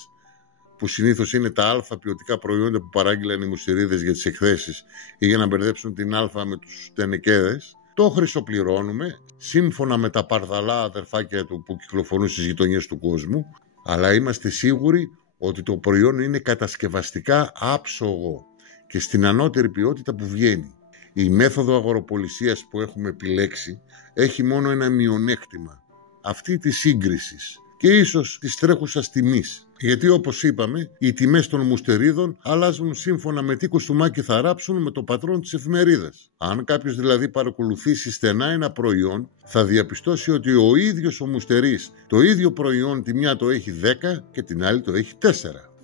που συνήθως είναι τα Α ποιοτικά προϊόντα που παράγγειλαν οι μουσιρίδες για τις εκθέσεις ή για να μπερδέψουν την Α με τους τενεκέδες, το χρυσοπληρώνουμε σύμφωνα με τα παρδαλά αδερφάκια του που κυκλοφορούν στις γειτονιές του κόσμου, αλλά είμαστε σίγουροι ότι το προϊόν είναι κατασκευαστικά άψογο και στην ανώτερη ποιότητα που βγαίνει. Η μέθοδο αγοροπολισίας που έχουμε επιλέξει έχει μόνο ένα μειονέκτημα, αυτή της σύγκρισης και ίσως της τρέχουσας τιμής. Γιατί όπως είπαμε, οι τιμές των μουστερίδων αλλάζουν σύμφωνα με τι κουστούμάκι θα ράψουν με το πατρόν της εφημερίδας. Αν κάποιος δηλαδή παρακολουθήσει στενά ένα προϊόν, θα διαπιστώσει ότι ο ίδιος ο μουστερής το ίδιο προϊόν τη μια το έχει 10 και την άλλη το έχει 4.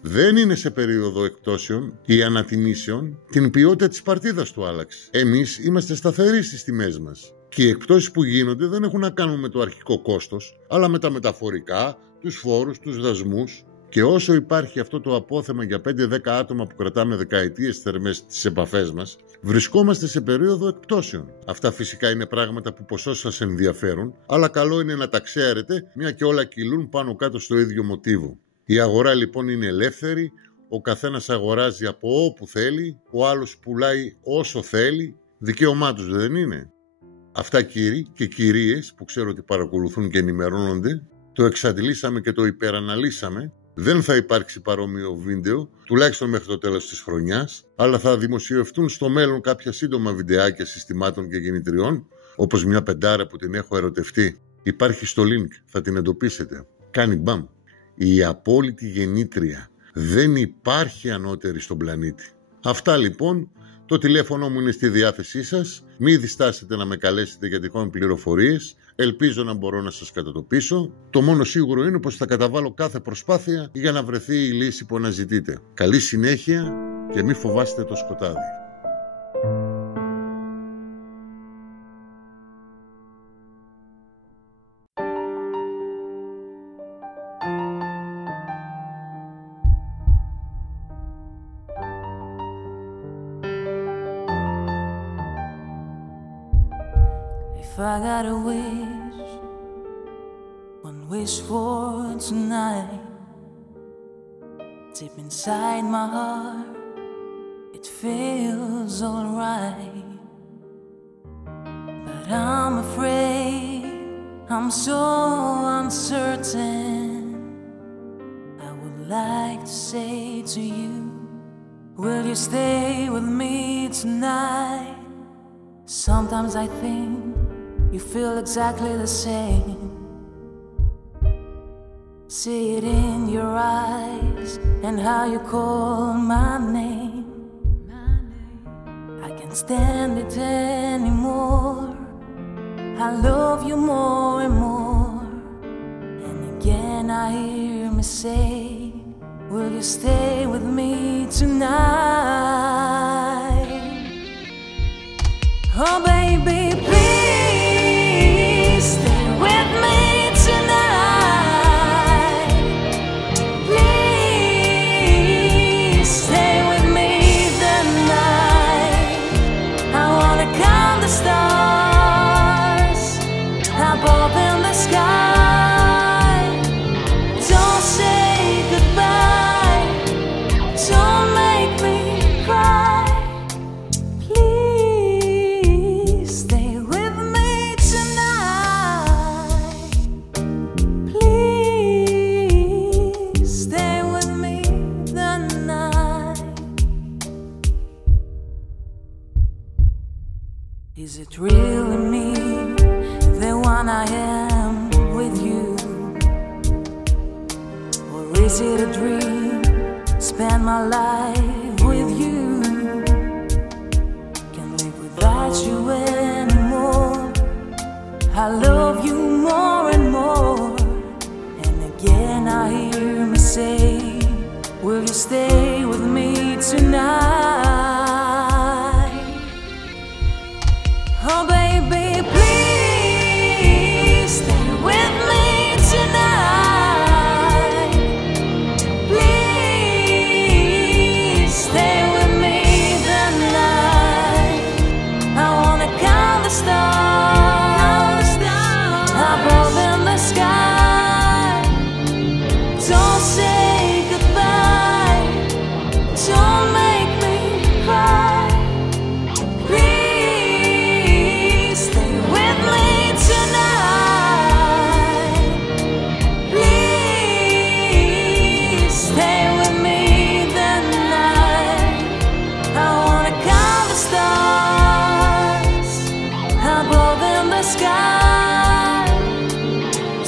Δεν είναι σε περίοδο εκπτώσεων ή ανατιμήσεων, την ποιότητα της παρτίδας του άλλαξε. Εμείς είμαστε σταθεροί στις τιμές μας. Και οι εκπτώσεις που γίνονται δεν έχουν να κάνουν με το αρχικό κόστος, αλλά με τα μεταφορικά, τους φόρους, τους δασμούς. Και όσο υπάρχει αυτό το απόθεμα για 5-10 άτομα που κρατάμε δεκαετίες θερμές στις επαφές μας, βρισκόμαστε σε περίοδο εκπτώσεων. Αυτά φυσικά είναι πράγματα που ποσό σας ενδιαφέρουν, αλλά καλό είναι να τα ξέρετε, μια και όλα κυλούν πάνω κάτω στο ίδιο μοτίβο. Η αγορά λοιπόν είναι ελεύθερη, ο καθένας αγοράζει από όπου θέλει, ο άλλος πουλάει όσο θέλει, δικαίωμά τους δεν είναι? Αυτά κύριοι και κυρίες που ξέρω ότι παρακολουθούν και ενημερώνονται, το εξαντλήσαμε και το υπεραναλύσαμε. Δεν θα υπάρξει παρόμοιο βίντεο, τουλάχιστον μέχρι το τέλος της χρονιάς, αλλά θα δημοσιευτούν στο μέλλον κάποια σύντομα βιντεάκια συστημάτων και γεννητριών, όπως μια πεντάρα που την έχω ερωτευτεί. Υπάρχει στο link, θα την εντοπίσετε. Κάνει μπαμ. Η απόλυτη γεννήτρια. Δεν υπάρχει ανώτερη στον πλανήτη. Αυτά λοιπόν, Το τηλέφωνο μου είναι στη διάθεσή σας. Μην διστάσετε να με καλέσετε για τυχόν πληροφορίες. Ελπίζω να μπορώ να σας κατατοπίσω. Το μόνο σίγουρο είναι πως θα καταβάλω κάθε προσπάθεια για να βρεθεί η λύση που αναζητείτε. Καλή συνέχεια και μη φοβάστε το σκοτάδι. If I got a wish, one wish for tonight, deep inside my heart, it feels alright. But I'm afraid, I'm so uncertain. I would like to say to you, will you stay with me tonight? Sometimes I think you feel exactly the same. See it in your eyes and how you call my name. I can't stand it anymore. I love you more and more. And again I hear me say, will you stay with me tonight? Oh baby, please stay with me tonight. Please stay with me the night. I wanna count the stars above in the sky. Don't say goodbye, don't make me cry. Please stay with me tonight. Please stay with me the night. Is it really me, the one I am with you? Or is it a dream, spend my life with you? Can't live without you anymore. I love you more and more. And again I hear me say, will you stay with me tonight? Oh baby, please stay with me tonight. Please stay with me the night. I wanna count the stars above in the sky. Don't say goodbye, don't make me cry. Please stay with me tonight. Please stay with me the night. I wanna count the stars above in the sky.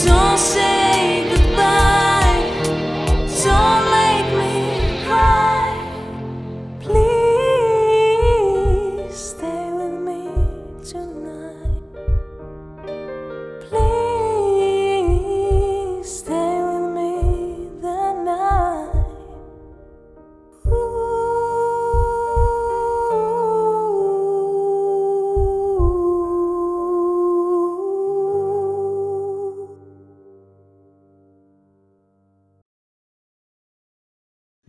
Don't say goodbye, don't make me cry. Please stay with me tonight. Please stay with me the night.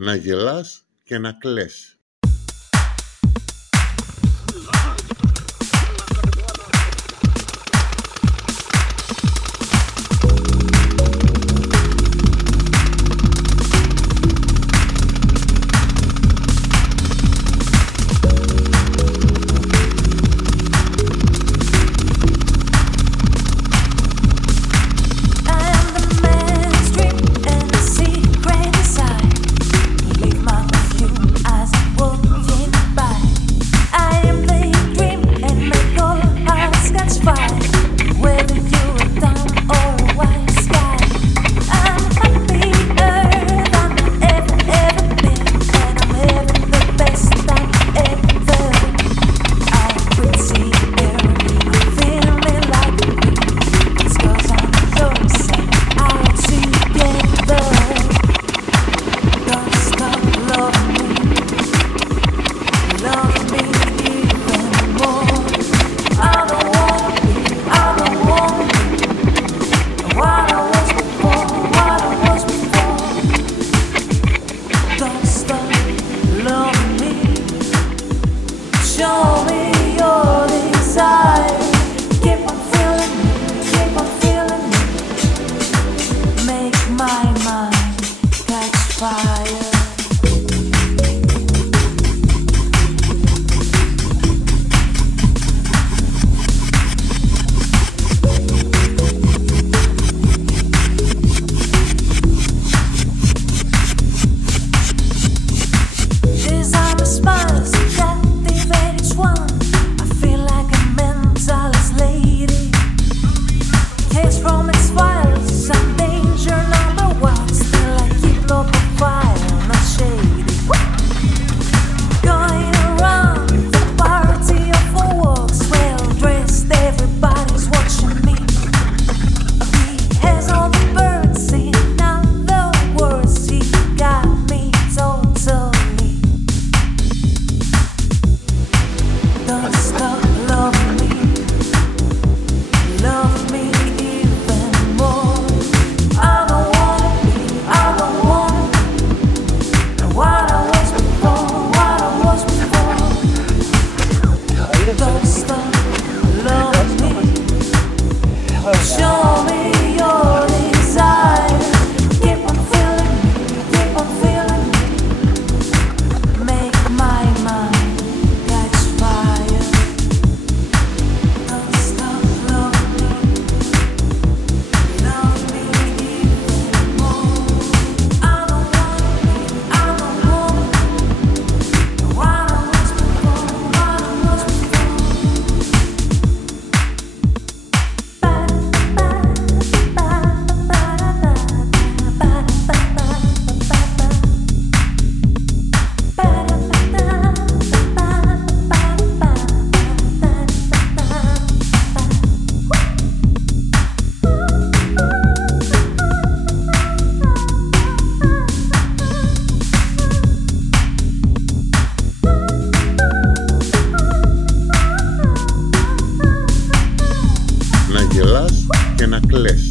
Να γελάς και να κλαις. I am the man's dream and the secret inside. Leave my perfume as και να κλαις.